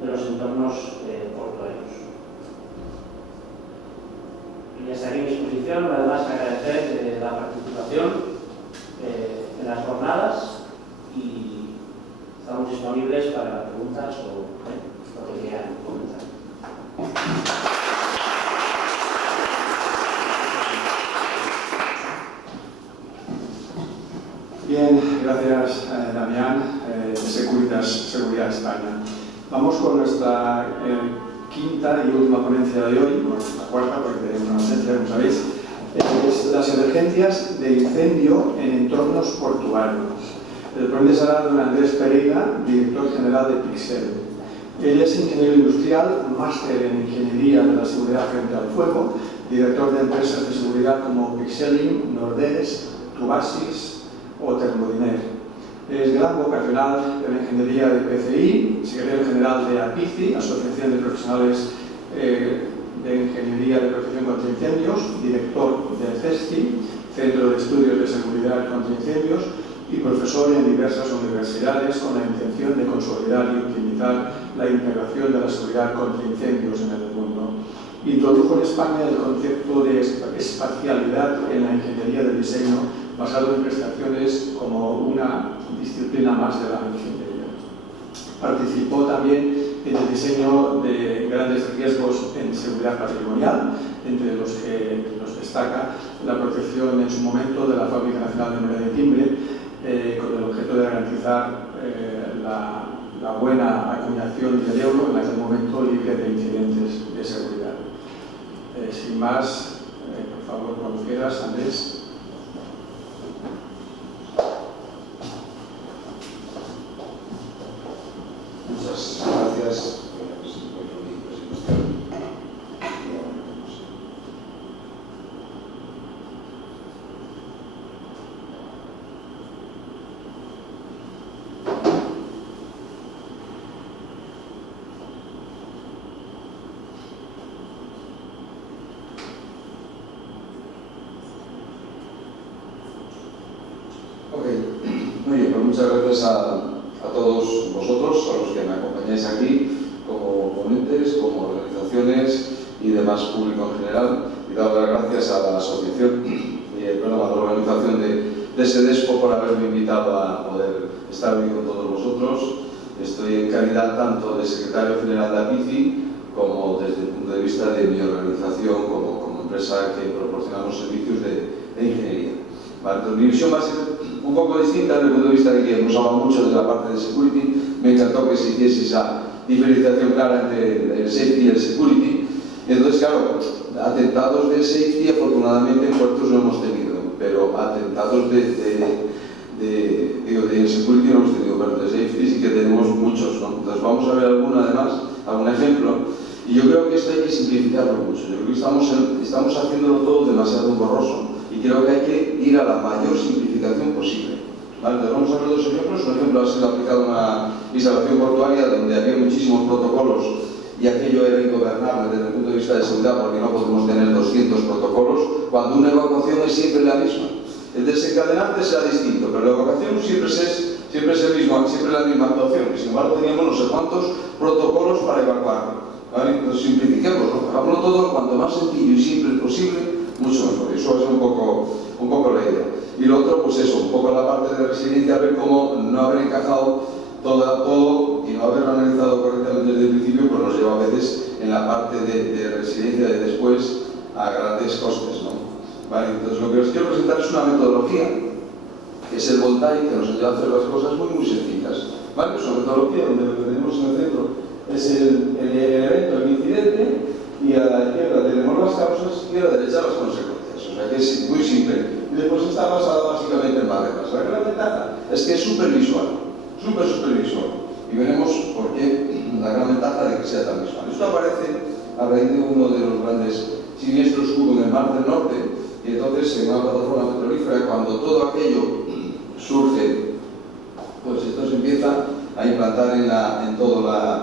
de los entornos portuarios. Y hasta aquí mi exposición. Además, agradecer la participación en las jornadas y estamos disponibles para preguntas o lo que quieran comentar. Bien, gracias Damián, de Securitas Seguridad España. Vamos con nuestra quinta y última ponencia de hoy, bueno, la cuarta porque tenemos una ausencia, como sabéis, es las emergencias de incendio en entornos portuarios. El ponente será don Andrés Pereira, director general de Pixel. Él es ingeniero industrial, máster en ingeniería de la seguridad frente al fuego, director de empresas de seguridad como Pixeling, Nordes, Tubasis o Termodiner. Es gran vocacional de la ingeniería de PCI, secretario general de APICI, Asociación de Profesionales de Ingeniería de Protección contra Incendios, director del CESCI, Centro de Estudios de Seguridad contra Incendios, y profesor en diversas universidades con la intención de consolidar y optimizar la integración de la seguridad contra incendios en el mundo. Introdujo en España el concepto de espacialidad en la ingeniería del diseño, basado en prestaciones como una disciplina más de la ingeniería. Participó también en el diseño de grandes riesgos en seguridad patrimonial, entre los que destaca la protección en su momento de la Fábrica Nacional de Moneda de Timbre, con el objeto de garantizar la buena acuñación del euro en aquel momento libre de incidentes de seguridad. Sin más, por favor, cuando quieras, Andrés. Muchas gracias. Muy bien, pues muchas gracias a todos vosotros, a los que me acompañáis aquí, como ponentes, como organizaciones y demás público en general, y dar las gracias a la asociación y el programa de organización de SEDESPO por haberme invitado a poder estar hoy con todos vosotros. Estoy en calidad tanto de secretario general de APICI como desde el punto de vista de mi organización como empresa que proporcionamos servicios de ingeniería. Vale, entonces, mi visión va a ser un poco distinta desde el punto de vista de que hemos hablado mucho de la parte de security. Me encantó que se hiciese esa diferenciación clara entre el safety y el security. Entonces, claro, atentados de safety afortunadamente en puertos no hemos tenido, pero atentados de security no hemos tenido, pero de safety sí que tenemos muchos, ¿no? Entonces vamos a ver algún ejemplo, y yo creo que esto hay que simplificarlo mucho. Yo creo que estamos haciéndolo todo demasiado borroso y creo que hay que ir a la mayor simplificación posible. ¿Vale? Entonces vamos a ver dos ejemplos. Un ejemplo ha sido aplicado a una instalación portuaria donde había muchísimos protocolos y aquello era ingobernable desde el punto de vista de seguridad, porque no podemos tener 200 protocolos cuando una evacuación es siempre la misma. El desencadenante será distinto, pero la evacuación siempre es el mismo, siempre la misma actuación. Y sin embargo teníamos no sé cuántos protocolos para evacuar. ¿Vale? Entonces simplifiquemos, ¿no? Hagámoslo todo cuanto más sencillo y simple posible, mucho mejor. Eso es un poco la idea. Y lo otro, pues eso, un poco la parte de resiliencia, ver cómo no haber encajado todo y no haberlo analizado correctamente desde el principio, pues nos lleva a veces en la parte de resiliencia de después a grandes costes, ¿no? ¿Vale? Entonces lo que os quiero presentar es una metodología, que es el Voltaic, que nos ayuda a hacer las cosas muy sencillas. ¿Vale? Es una metodología donde lo que tenemos en el centro es el evento, el incidente, y a la izquierda tenemos las causas y a la derecha las consecuencias. O sea que es muy simple. Y después está basada básicamente en barreras. La gran ventaja es que es súper visual. Y veremos por qué la gran ventaja de que sea tan visual. Esto aparece a raíz de uno de los grandes siniestros que hubo en el Mar del Norte, y entonces en una plataforma petrolífera, cuando todo aquello surge, pues esto se empieza a implantar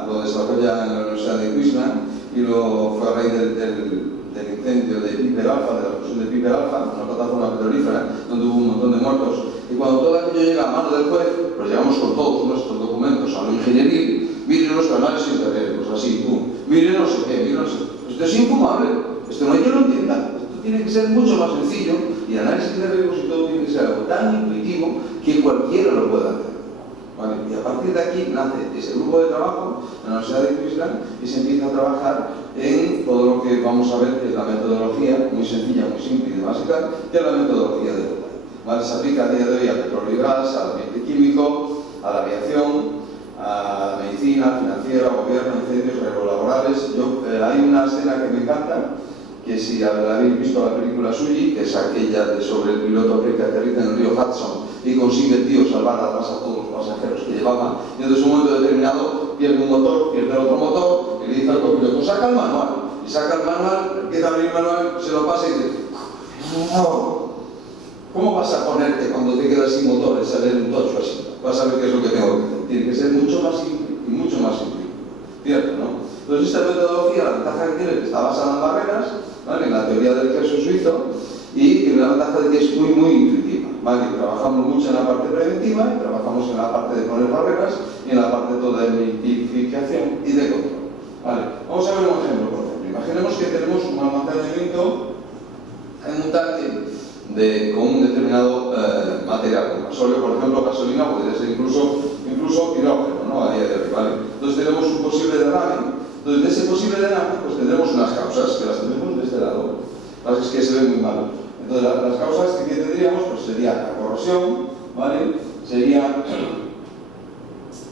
lo desarrolla en la Universidad de Queensland, y fue a raíz del incendio de Piper Alpha, de la explosión de Piper Alpha, una plataforma petrolífera donde hubo un montón de muertos. Y cuando todo aquello llega a mano del juez, pues llegamos con todos nuestros documentos a lo ingenieril, miren los análisis de riesgos, así, miren no sé qué, miren no sé. Esto es infumable, esto no hay quien lo entienda, esto tiene que ser mucho más sencillo, y el análisis de riesgos y todo tiene que ser algo tan intuitivo que cualquiera lo pueda hacer. ¿Vale? Y a partir de aquí nace ese grupo de trabajo en la Universidad de Queensland y se empieza a trabajar en todo lo que vamos a ver que es la metodología, muy sencilla, muy simple y básica, que es la metodología de Voltaic. ¿Vale? Se aplica a día de hoy a petróleo y gas, al ambiente químico, a la aviación, a la medicina, financiera, gobierno, incendios, riesgos laborales. Hay una escena que me encanta, que si habéis visto la película Sully, que es aquella sobre el piloto que aterriza en el río Hudson y consigue el tío salvar a todos los pasajeros que llevaban, y entonces en un momento determinado pierde un motor, pierde el otro motor, y le dice al copiloto, saca el manual, y saca el manual, empieza a abrir el manual, se lo pasa y dice, no, ¿cómo vas a ponerte cuando te quedas sin motores a leer un tocho así? Vas a ver qué es lo que tengo que hacer. Tiene que ser mucho más simple y mucho más simple. ¿Cierto, no? Entonces esta metodología, la ventaja que tiene es que está basada en barreras, ¿vale? En la teoría del queso suizo, y tiene la ventaja de que es muy intuitiva, ¿vale? Trabajamos mucho en la parte preventiva, y trabajamos en la parte de poner barreras y en la parte toda de identificación y de control, ¿vale? Vamos a ver un ejemplo, por ejemplo. Imaginemos que tenemos un almacenamiento en un tanque con un determinado material, como gasóleo, por ejemplo, gasolina, podría ser incluso hidrógeno. ¿no? A día de hoy, ¿vale? Entonces tenemos un posible derrame. Entonces, de ese posible derrame, pues tendremos unas causas, que las tenemos de este lado, las que se ven muy mal. Entonces, las causas que tendríamos, pues sería la corrosión, ¿vale? Sería,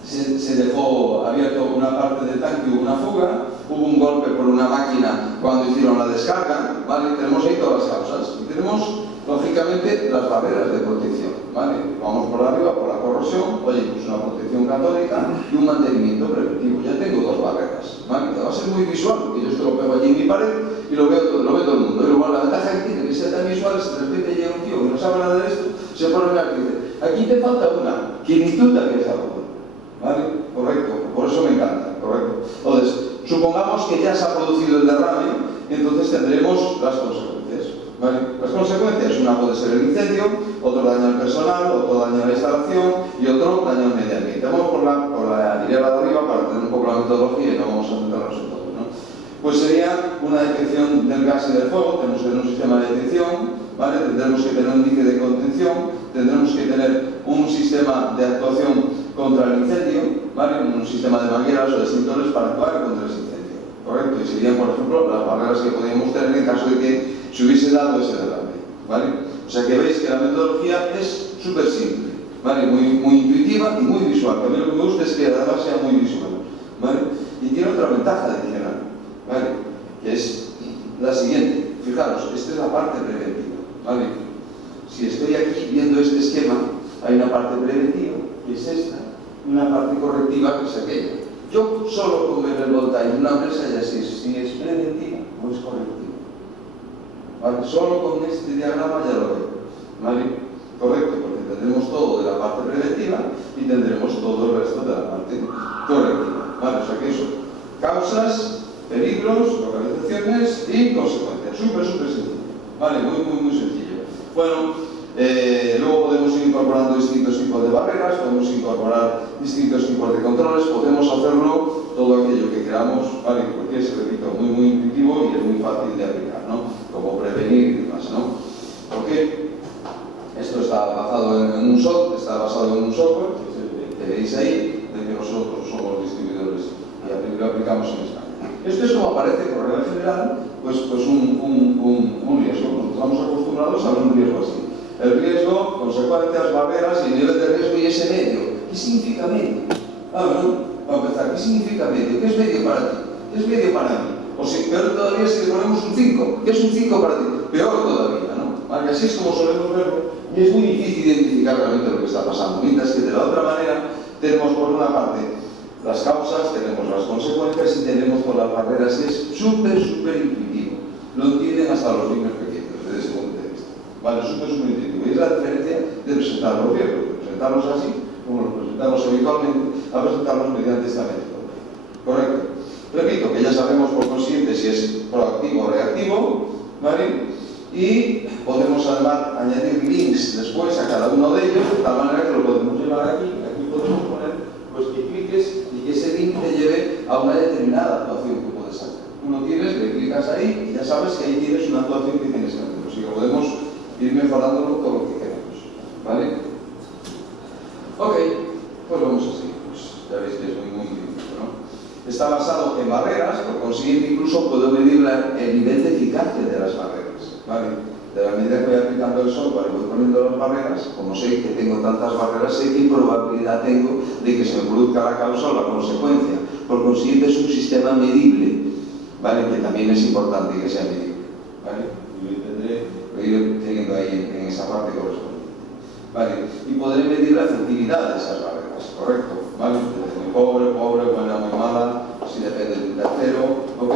se dejó abierto una parte del tanque, hubo una fuga, hubo un golpe por una máquina cuando hicieron la descarga, ¿vale? Tenemos ahí todas las causas. Y tenemos, lógicamente, las barreras de protección, ¿vale? Vamos por arriba, por la corrosión, oye, pues una protección catódica y un mantenimiento preventivo. Ya tengo dos barreras, ¿vale? Va a ser muy visual, porque yo esto lo pego allí en mi pared y lo ve todo el mundo. Y luego la ventaja que tiene que sea tan visual es que de repente llega un tío que no sabe nada de esto, se pone una y dice, aquí te falta una, que ni tú te habías dado cuenta, ¿vale? Correcto, por eso me encanta, correcto. Entonces, supongamos que ya se ha producido el derrame, entonces tendremos las consecuencias, ¿vale? Las consecuencias, una puede ser el incendio, otro daño al personal, otro daño a la instalación y otro daño al medio ambiente. Vamos por la hilera de arriba para tener un poco la metodología y no vamos a centrarnos en todo, ¿no? Pues sería una detección del gas y del fuego, tenemos que tener un sistema de detección, ¿vale? Tendremos que tener un dique de contención, tendremos que tener un sistema de actuación contra el incendio, ¿vale? Un sistema de mangueras o de extintores para actuar contra ese incendio, ¿correcto? Y serían, por ejemplo, las barreras que podríamos tener en caso de que se hubiese dado ese derrame, ¿vale? O sea que veis que la metodología es súper simple, ¿vale? Muy intuitiva y muy visual. A mí lo que me gusta es que además sea muy visual, ¿vale? Y tiene otra ventaja adicional, ¿vale? Que es la siguiente. Fijaros, esta es la parte preventiva, ¿vale? Si estoy aquí viendo este esquema, hay una parte preventiva, que es esta, y una parte correctiva, que es aquella. Yo solo con ver el voltaje en una empresa ya sé si es preventiva o es correctiva, ¿vale? Solo con este diagrama ya lo veo, ¿vale? Correcto, porque tendremos todo de la parte preventiva y tendremos todo el resto de la parte correctiva, ¿vale? O sea que eso, causas, peligros, localizaciones y consecuencias. Súper sencillo, ¿vale? Muy sencillo. Bueno, luego podemos ir incorporando distintos tipos de barreras, podemos incorporar distintos tipos de controles, podemos hacerlo todo aquello que queramos, ¿vale? Porque es, repito, muy intuitivo y es muy fácil de aplicar, ¿no? Como prevenir y demás, ¿no? Porque esto está basado en un software, que es el que veis ahí, de que nosotros somos distribuidores y lo aplicamos en España. Esto es como aparece por regla general, pues un riesgo. Nos estamos acostumbrados a ver un riesgo así. El riesgo, consecuencias, barreras y nivel de riesgo y ese medio. ¿Qué significa medio? Para empezar, ¿qué significa medio? ¿Qué es medio para ti? ¿Qué es medio para mí? O si peor todavía si le ponemos un 5. ¿Qué es un 5 para ti? Peor todavía, ¿no? Vale, así es como solemos verlo y es muy difícil identificar realmente lo que está pasando. Mientras que de la otra manera tenemos por una parte las causas, tenemos las consecuencias y tenemos por las barreras, y es súper intuitivo. Lo entienden hasta los niños pequeños desde ese punto de vista. Vale, súper intuitivo. Y es la diferencia de presentar los riesgos, de presentarlos así, como los presentamos habitualmente, a presentarlos mediante esta método. Correcto. Repito, que ya sabemos por consiguiente si es proactivo o reactivo, ¿vale? Y podemos además añadir links después a cada uno de ellos, de tal manera que lo podemos llevar aquí podemos poner pues que cliques y que ese link te lleve a una determinada actuación que puedes hacer. Uno tienes, le clicas ahí y ya sabes que ahí tienes una actuación que tienes que hacer. Así que podemos ir mejorándolo todo lo que queremos, ¿vale? Ok, pues vamos así. Pues ya veis que es muy difícil, ¿no? Está basado en barreras, por consiguiente incluso puedo medir el nivel de eficacia de las barreras, ¿vale? De la medida que voy aplicando el software y voy poniendo las barreras, como sé que tengo tantas barreras, sé qué probabilidad tengo de que se me produzca la causa o la consecuencia. Por consiguiente es un sistema medible, ¿vale? Que también es importante que sea medible, ¿vale? Lo iré teniendo ahí en esa parte correspondiente, ¿vale? Y podré medir la efectividad de esas barreras, ¿correcto? ¿Vale? Muy pobre, buena, muy mala, si depende de un tercero, ¿ok?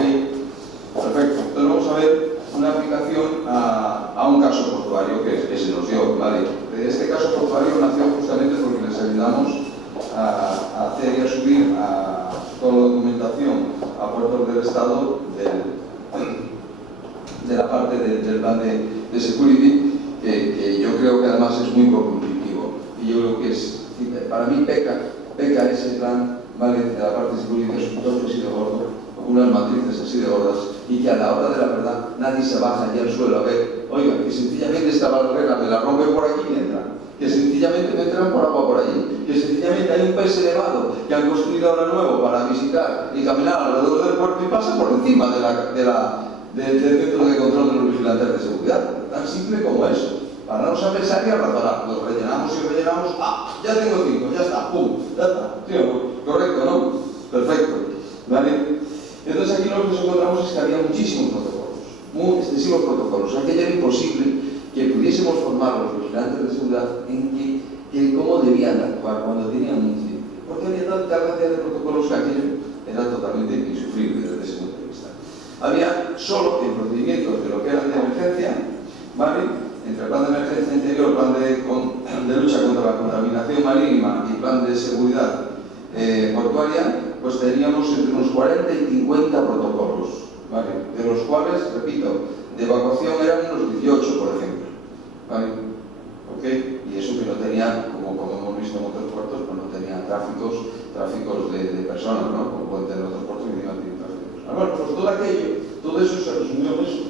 Perfecto. Entonces vamos a ver una aplicación a un caso portuario que se nos dio, ¿vale? Este caso portuario nació justamente porque les ayudamos a hacer y a subir a toda la documentación a puertos del Estado de la parte del plan de security, que yo creo que además es muy poco intuitivo. Y yo creo que es, para mí peca ese plan, ¿vale? De la parte de security, es un trozo así de gordo, unas matrices así de gordas, y que a la hora de la verdad nadie se baja allí al suelo a ver, oiga, que sencillamente esta barrera me la rompe por aquí y entra. que sencillamente no entran por agua por allí, que sencillamente hay un pez elevado que han construido ahora nuevo para visitar y caminar alrededor del puerto y pasa por encima del centro de control de los vigilantes de seguridad. Tan simple como eso. Pararnos a pensar y a razonar. Pues rellenamos y rellenamos. ¡Ah! Ya tengo 5, ya está. ¡Pum! Ya está. ¿Sí o no? Correcto, ¿no? Perfecto. ¿Vale? Entonces aquí lo que nos encontramos es que había muchísimos protocolos, muy excesivos protocolos. Aquello era imposible que pudiésemos formar a los vigilantes de seguridad en que cómo debían actuar cuando tenían un incidente. Porque había tanta cantidad de protocolos que aquello era totalmente insufrible desde ese punto de vista. Había solo en procedimientos de lo que eran de emergencia, ¿vale? Entre el plan de emergencia interior, plan de lucha contra la contaminación marítima y plan de seguridad portuaria, pues teníamos entre unos 40 y 50 protocolos, ¿vale? De los cuales, repito, de evacuación eran unos 18, por ejemplo, ¿vale? ¿Ok? Y eso que no tenía, como hemos visto en otros puertos, pues no tenía tráficos de personas, ¿no? Como pueden tener otros puertos que no tienen tráfico de personas. Bueno, pues todo eso se resumió en eso.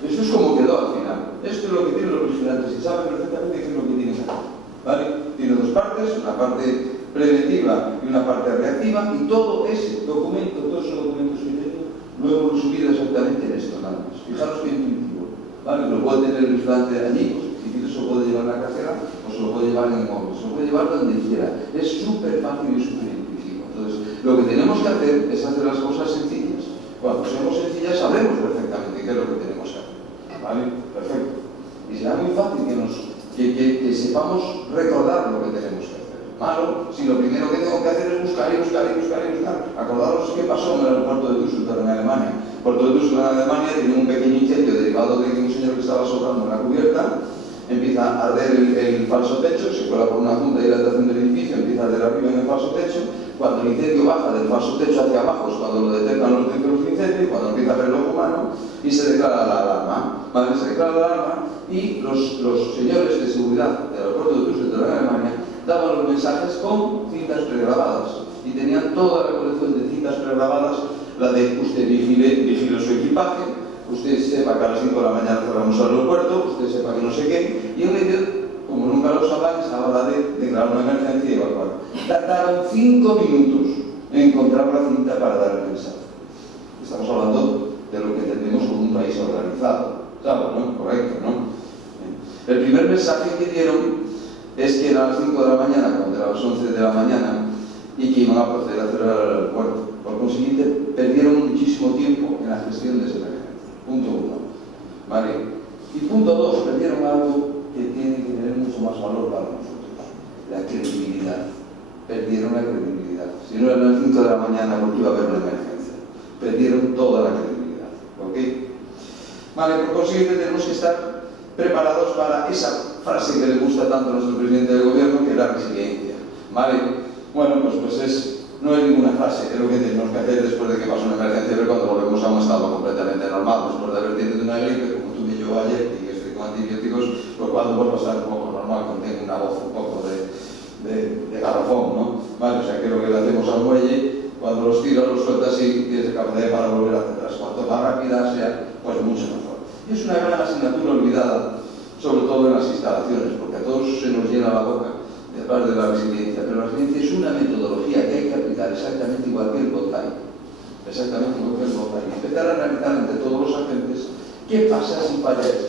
Eso es como quedó al final. Esto es lo que tienen los vigilantes y saben perfectamente qué es lo que tienen que hacer, ¿vale? Tiene dos partes, una parte preventiva y una parte reactiva, y todo ese documento, todos esos documentos que tengo, lo hemos resumido exactamente en esto nada más. Fijaros que intuitivo, ¿vale? Lo puede tener el vigilante allí, pues si quiere se lo puede llevar en la cartera o se lo puede llevar en el móvil, se lo puede llevar donde quiera. Es súper fácil y súper intuitivo. Entonces, lo que tenemos que hacer es hacer las cosas sencillas. Cuando seamos sencillas sabremos perfectamente qué es lo que tenemos que hacer, ¿vale? Perfecto. Y será muy fácil que sepamos recordar lo que tenemos que hacer. Malo, si lo primero que tengo que hacer es buscar y buscar y buscar y buscar. Acordaros qué pasó en el aeropuerto de Düsseldorf, en Alemania. El puerto de Düsseldorf, en Alemania, tiene un pequeño incendio derivado de que un señor que estaba soplando en la cubierta empieza a arder el falso techo, se cuela por una junta de dilatación del edificio, empieza a arder arriba en el falso techo. Cuando el incendio baja del falso techo hacia abajo es cuando lo detectan los detectores de incendio, cuando empieza a ver el ojo humano y se declara la alarma. ¿Vale? Se declara la alarma y los señores de seguridad del aeropuerto de Düsseldorf, en Alemania, daban los mensajes con cintas pregrabadas y tenían toda la colección de cintas pregrabadas, la de usted vigile su equipaje, usted sepa que a las 5 de la mañana cerramos el aeropuerto, usted sepa que no sé qué, y en medio, como nunca lo sabrán, es a la hora de declarar una emergencia y evacuar. Tardaron 5 minutos en encontrar la cinta para dar el mensaje. Estamos hablando de lo que entendemos como un país organizado, ¿sabes? ¿No? Correcto, ¿no? El primer mensaje que dieron es que eran las 5 de la mañana, cuando eran las 11 de la mañana, y que iban a proceder a cerrar el aeropuerto. Por consiguiente, perdieron muchísimo tiempo en la gestión de esa emergencia. Punto 1. ¿Vale? Y punto 2, perdieron algo que tiene que tener mucho más valor para nosotros: la credibilidad. Perdieron la credibilidad. Si no eran las 5 de la mañana, porque iba a haber una emergencia. Perdieron toda la credibilidad. ¿Ok? Vale, por consiguiente, tenemos que estar preparados para esa frase que le gusta tanto a nuestro presidente del gobierno, que es la resiliencia. ¿Vale? Bueno, pues no es ninguna frase, es lo que tenemos que hacer después de que pase una emergencia, ver cuando volvemos a un estado completamente normal, después de haber tenido una gripe, como tuve yo ayer, y que estoy con antibióticos, pues cuando vuelvo a estar un poco normal, cuando tengo una voz un poco de garrafón, ¿no? Vale, o sea, que lo que le hacemos al muelle, cuando los tiras, los sueltas y tienes capacidad para volver a hacerlas. Cuanto más rápida sea, pues mucho mejor. Y es una gran asignatura olvidada, sobre todo en las instalaciones, porque a todos se nos llena la boca de hablar de la resiliencia, pero la resiliencia es una metodología que hay que aplicar exactamente igual que el BOTAI. Exactamente igual que el BOTAI. Empezar a analizar entre todos los agentes qué pasa si falla esto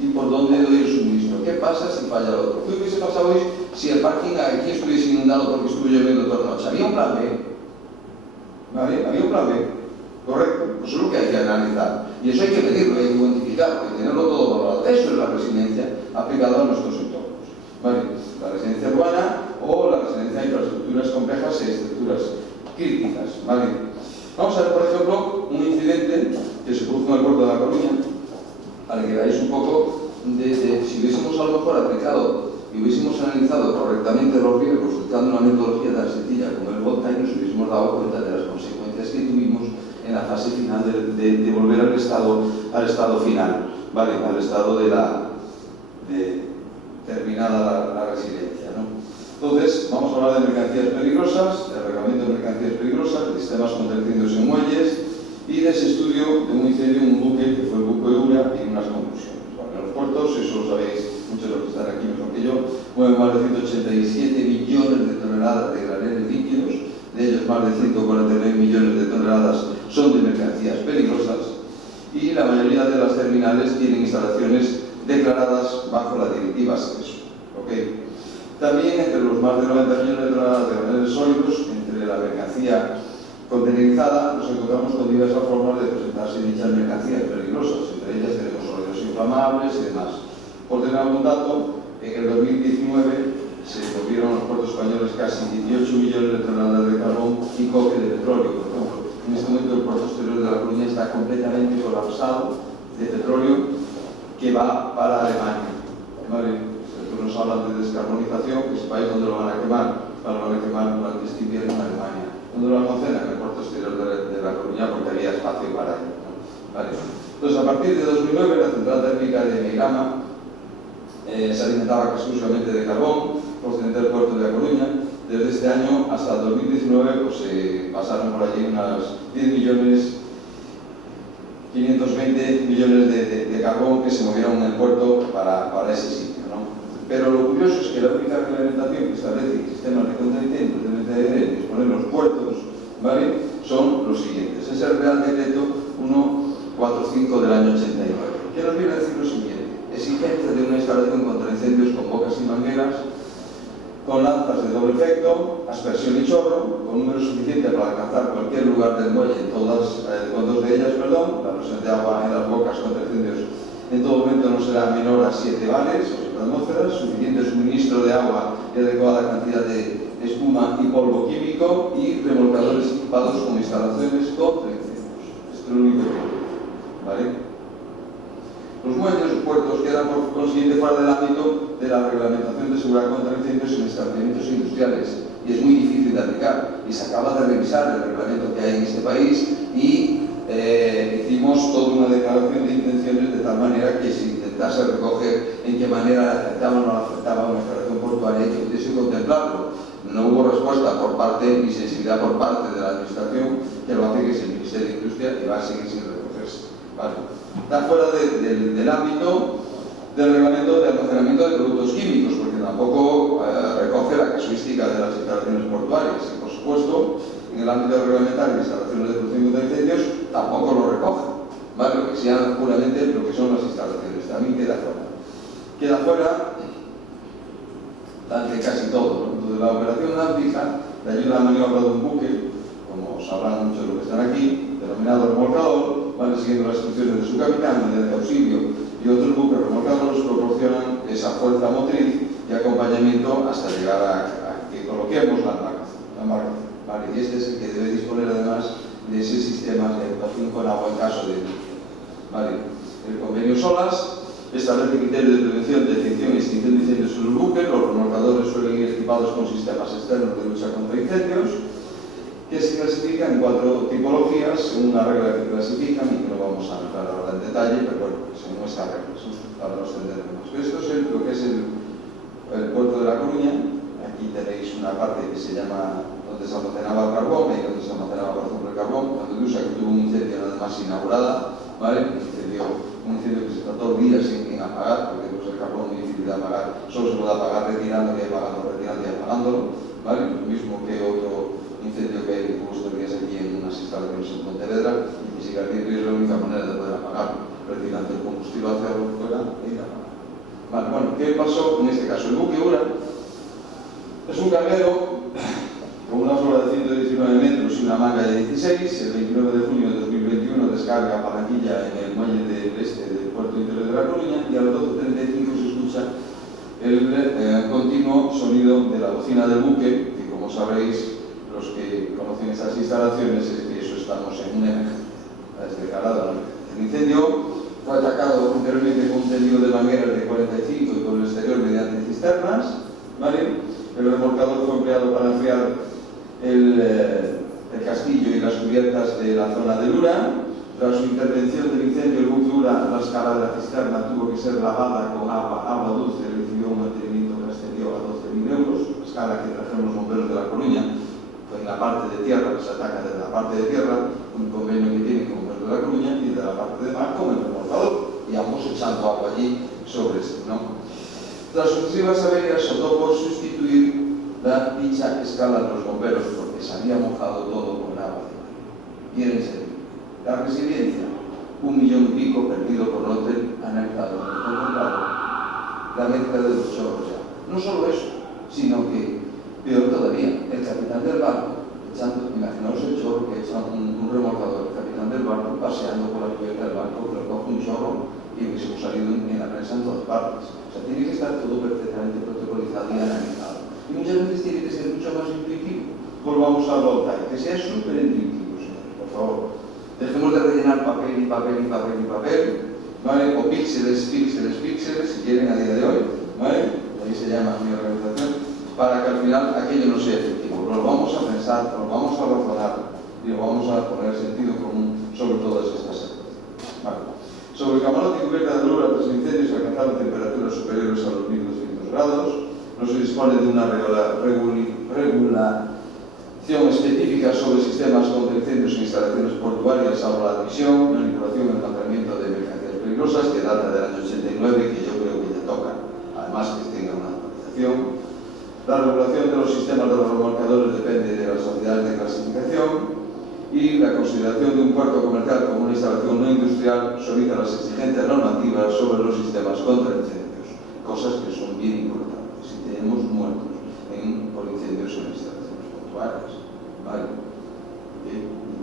y por dónde doy el suministro. ¿Qué pasa si falla lo otro? ¿Qué hubiese pasado hoy si el parking aquí estuviese inundado porque estuvo lloviendo toda la noche? Había un plan B. ¿Vale? Había un plan B. Correcto. Pues eso es lo que hay que analizar. Y eso hay que medirlo, hay que cuantificarlo, hay que tenerlo todo valorado. Eso es la resiliencia aplicada a nuestros entornos. ¿Vale? La resiliencia urbana o la resiliencia a infraestructuras complejas e estructuras críticas. ¿Vale? Vamos a ver, por ejemplo, un incidente que se produjo en el puerto de La Coruña, al que veáis un poco de si hubiésemos a lo mejor aplicado y hubiésemos analizado correctamente los riesgos utilizando una metodología tan sencilla como el BOTAI, nos hubiésemos dado cuenta de las consecuencias que tuvimos en la fase final de volver al estado final, ¿vale? Al estado de terminada la resiliencia, ¿no? Entonces, vamos a hablar de mercancías peligrosas, del reglamento de mercancías peligrosas, de sistemas contra incendios en muelles y de ese estudio de un incendio en un buque que fue el buque Ura y unas conclusiones, ¿vale? Los puertos, eso lo sabéis muchos de los que están aquí mejor que yo, mueven más de 187 millones de toneladas de graneles líquidos, de ellos más de 149 millones de toneladas son de mercancías peligrosas, y la mayoría de las terminales tienen instalaciones declaradas bajo la directiva SESO. ¿Okay? También entre los más de 90 millones de toneladas de graneles sólidos, entre la mercancía contenerizada, nos encontramos con diversas formas de presentarse dichas mercancías peligrosas. Entre ellas tenemos sólidos inflamables y demás. Por tener algún dato, en el 2019 se movieron los puertos españoles casi 18 millones de toneladas de carbón y coque de petróleo. Por ejemplo, en este momento el puerto exterior de La Coruña está completamente colapsado de petróleo que va para Alemania. ¿Vale? Nos hablan de descarbonización, que sepáis dónde lo van a quemar. Lo van a quemar durante este invierno en Alemania. ¿Dónde lo almacenan? En el puerto exterior de La Coruña, porque había espacio para ello. ¿Vale? Entonces, a partir de 2009, la central térmica de Meirama se alimentaba casi exclusivamente de carbón procedente del puerto de La Coruña. Desde este año hasta el 2019 pues, pasaron por allí unas 520 millones de carbón que se movieron en el puerto para ese sitio, ¿no? Pero lo curioso es que la única reglamentación que establece sistemas de contraincendios deben disponer los puertos, ¿vale? Son los siguientes. Es el Real Decreto 145 del año 89. ¿Qué nos viene a decir lo siguiente? Exigencia de una instalación contra incendios con bocas y mangueras, con lanzas de doble efecto, aspersión y chorro, con número suficiente para alcanzar cualquier lugar del muelle, con dos de ellas, la presión de agua en las bocas contra incendios en todo momento no será menor a 7 bares o 7 atmósferas, suficiente suministro de agua y adecuada cantidad de espuma y polvo químico, y remolcadores equipados con instalaciones contra incendios. Esto es lo único que hay, ¿vale? Los muelles o puertos quedan por consiguiente fuera del ámbito de la reglamentación de seguridad contra incendios en establecimientos industriales, y es muy difícil de aplicar, y se acaba de revisar el reglamento que hay en este país, y hicimos toda una declaración de intenciones de tal manera que se intentase recoger en qué manera afectaba o no afectaba una instalación portuaria y que pudiese contemplarlo. No hubo respuesta por parte ni sensibilidad por parte de la Administración, que lo hace que es el Ministerio de Industria, y va a seguir sin recogerse. ¿Vale? Está fuera del ámbito del reglamento de almacenamiento de productos químicos, porque tampoco recoge la casuística de las instalaciones portuarias. Y, por supuesto, en el ámbito reglamentario de instalaciones de producción contra incendios tampoco lo recoge, ¿vale? Lo que sean puramente lo que son las instalaciones, también queda fuera. Queda fuera ante casi todo, ¿no? Entonces, la operación náutica de ayuda a la maniobra de un buque, como sabrán muchos de los que están aquí, denominado remolcador, van siguiendo las instrucciones de su capitán, mediante auxilio, y otros buques remolcadores proporcionan esa fuerza motriz y acompañamiento hasta llegar a que coloquemos la embarcación. ¿Vale? Y este es el que debe disponer además de ese sistema de actuación con agua en caso de... ¿Vale? El convenio SOLAS establece criterios de prevención, detección y extinción de incendios en los buques. Los remolcadores suelen ir equipados con sistemas externos de lucha contra incendios, que se clasifican en 4 tipologías, según una regla que clasifican y que no vamos a entrar ahora en detalle, pero bueno, según esta regla, para no extenderme más. Esto es lo que es el puerto de La Coruña. Aquí tenéis una parte que se llama donde se almacenaba el carbón, y donde se almacenaba, por ejemplo, el carbón, cuando Dusa, que tuvo un incendio nada más inaugurada, ¿vale? Un incendio que se trató días sin apagar, porque pues, el carbón es muy difícil de apagar, solo se puede apagar retirando y apagándolo, ¿vale? Lo mismo que otro incendio que tuvo estos días aquí en unas instalaciones en Pontevedra, y si García es la única manera de poder apagarlo, retirando el combustible hacia afuera e ir a apagar. Vale, bueno, ¿qué pasó en este caso? El buque Ura es un carguero con una flora de 119 metros y una manga de 16. El 29 de junio de 2021 descarga Palanquilla en el muelle del este del puerto interior de La Coruña, y a las 12:35 se escucha el continuo sonido de la bocina del buque, que, como sabréis, los que conocen estas instalaciones, es que eso estamos en un emergencia. Es declarado, ¿no? El incendio fue atacado anteriormente con un tendido de mangueras de 45 y por el exterior mediante cisternas, ¿vale? El remolcador fue empleado para enfriar el castillo y las cubiertas de la zona de Lura. Tras su intervención del incendio, el buque Ura, la escala de la cisterna tuvo que ser lavada con agua dulce, recibió un mantenimiento que ascendió a 12.000 euros, la escala que trajeron los bomberos de La Coruña. En la parte de tierra, que se ataca desde la parte de tierra, un convenio que tiene con el bomberos de La Coruña, y de la parte de mar con el remolcador, y ambos se echando agua allí sobre esto, ¿no? Las sucesivas averías optó por sustituir la dicha escala de los bomberos porque se había mojado todo con agua. Y en serio, la resiliencia, 1,5 millones perdido por no tener analizado la mezcla de los chorros ya. No solo eso, sino que, peor todavía, el capitán del barco, imaginaos el chorro que echa un remolcador, el capitán del barco paseando por la cubierta del barco, que coge un chorro y hubiésemos salido en la prensa en todas partes. O sea, tiene que estar todo perfectamente protocolizado y analizado. Y muchas veces tiene que ser mucho más intuitivo. Volvamos a voltar, que sea súper intuitivo, señores, por favor. Dejemos de rellenar papel y papel y papel y papel, ¿vale? O píxeles, píxeles, píxeles, si quieren a día de hoy, ¿vale? Ahí se llama mi organización, para que al final aquello no sea efectivo. Lo vamos a pensar, lo vamos a razonar y lo vamos a poner sentido común sobre todas estas cosas. Vale. Sobre el camarote y cubierta de luz, tras incendios alcanzaron temperaturas superiores a los 1200 grados. No se dispone de una regulación específica sobre sistemas contra incendios en instalaciones portuarias, salvo la admisión, manipulación y almacenamiento de mercancías peligrosas, que data del año 89, que yo creo que ya toca, además que tenga una actualización. La regulación de los sistemas de los remolcadores depende de las unidades de clasificación. Y la consideración de un puerto comercial como una instalación no industrial suaviza las exigencias normativas sobre los sistemas contra incendios, cosas que son bien importantes. Si tenemos muertos por incendios en instalaciones portuarias, ¿vale?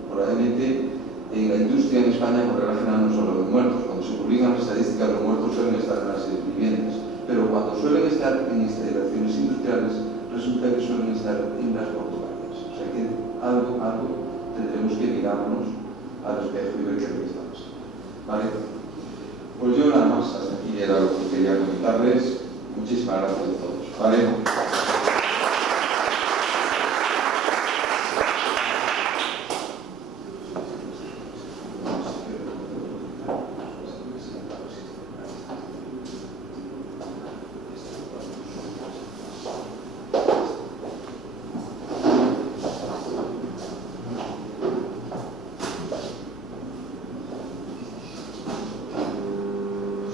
Probablemente en la industria en España, por regla general, no solo de muertos. Cuando se publican las estadísticas, los muertos suelen estar en las viviendas, pero cuando suelen estar en instalaciones industriales, resulta que suelen estar en las portuarias. O sea que algo tendremos que mirarnos al espejo y ver qué estamos. ¿Vale? Pues yo nada más, hasta aquí era lo que quería comentarles. Muchísimas gracias a todos. ¿Vale?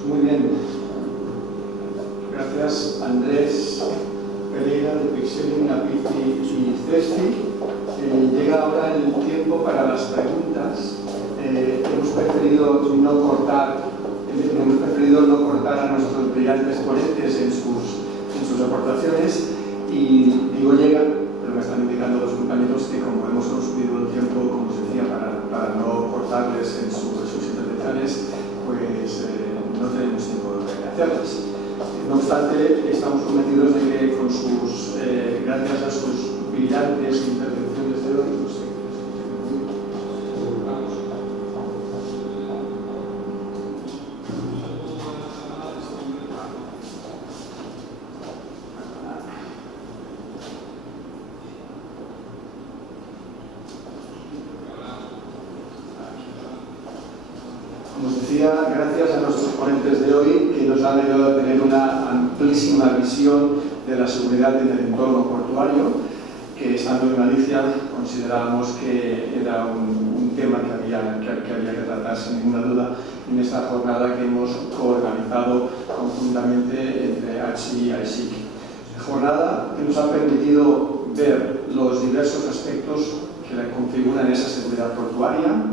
Muy bien. Gracias, Andrés Pereira de Pixeling, Apici y Cesti. Llega ahora el tiempo para las preguntas. Hemos preferido no cortar a nuestros brillantes ponentes en sus aportaciones, y digo llega, pero me están indicando los compañeros que como hemos consumido el tiempo, como os decía, para no cortarles en sus intervenciones, pues no tenemos tiempo de hacerlas. No obstante, estamos convencidos de que con gracias a sus brillantes intervenciones de hoy, no sé, como os decía, gracias a nuestros ponentes de hoy, que nos han ayudado a tener una amplísima visión de la seguridad en el entorno portuario, que estando en Galicia considerábamos que era un tema que había que tratar sin ninguna duda en esta jornada que hemos coorganizado conjuntamente entre ACHI y AISIC. Jornada que nos ha permitido ver los diversos aspectos que la configuran esa seguridad portuaria,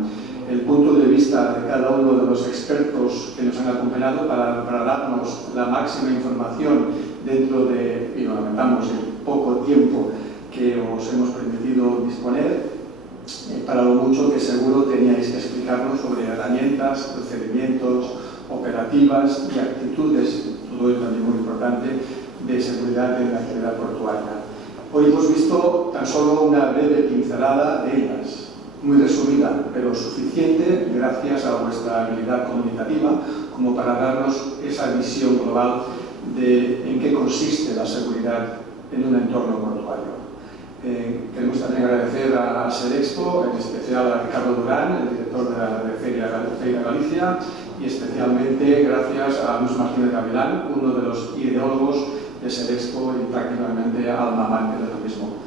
el punto de vista de cada uno de los expertos que nos han acompañado para darnos la máxima información dentro de, y lamentamos, el poco tiempo que os hemos permitido disponer, para lo mucho que seguro teníais que explicarnos sobre herramientas, procedimientos, operativas y actitudes, todo ello también muy importante, de seguridad en la actividad portuaria. Hoy hemos visto tan solo una breve pincelada de ellas, muy resumida, pero suficiente gracias a vuestra habilidad comunicativa como para darnos esa visión global de en qué consiste la seguridad en un entorno portuario. Queremos también agradecer a Serexpo, en especial a Ricardo Durán, el director de Feria Galicia, y especialmente gracias a Luis Martínez Gavilán, uno de los ideólogos de Serexpo y prácticamente alma mater de lo mismo.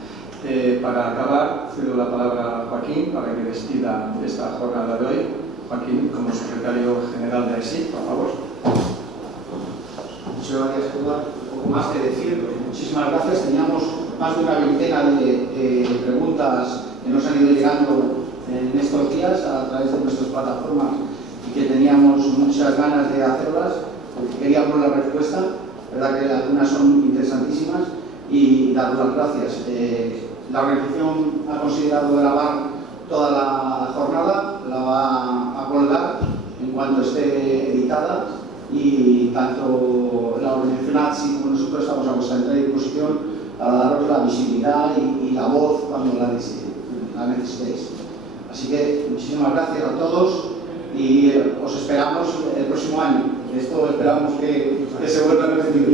Para acabar, cedo la palabra a Joaquín para que despida esta jornada de hoy. Joaquín, como secretario general de AESIC, por favor. Muchas gracias, Eduardo. Poco más que decir. Muchísimas gracias. Teníamos más de una veintena de preguntas que nos han ido llegando en estos días a través de nuestras plataformas y que teníamos muchas ganas de hacerlas, porque queríamos la respuesta. Verdad que algunas son interesantísimas y dar las gracias. La organización ha considerado grabar toda la jornada, la va a colgar en cuanto esté editada, y tanto la organización ATSI como nosotros estamos a vuestra entera disposición para daros la visibilidad y la voz cuando la necesitéis. Así que muchísimas gracias a todos y os esperamos el próximo año. Esto esperamos que se vuelva a repetir.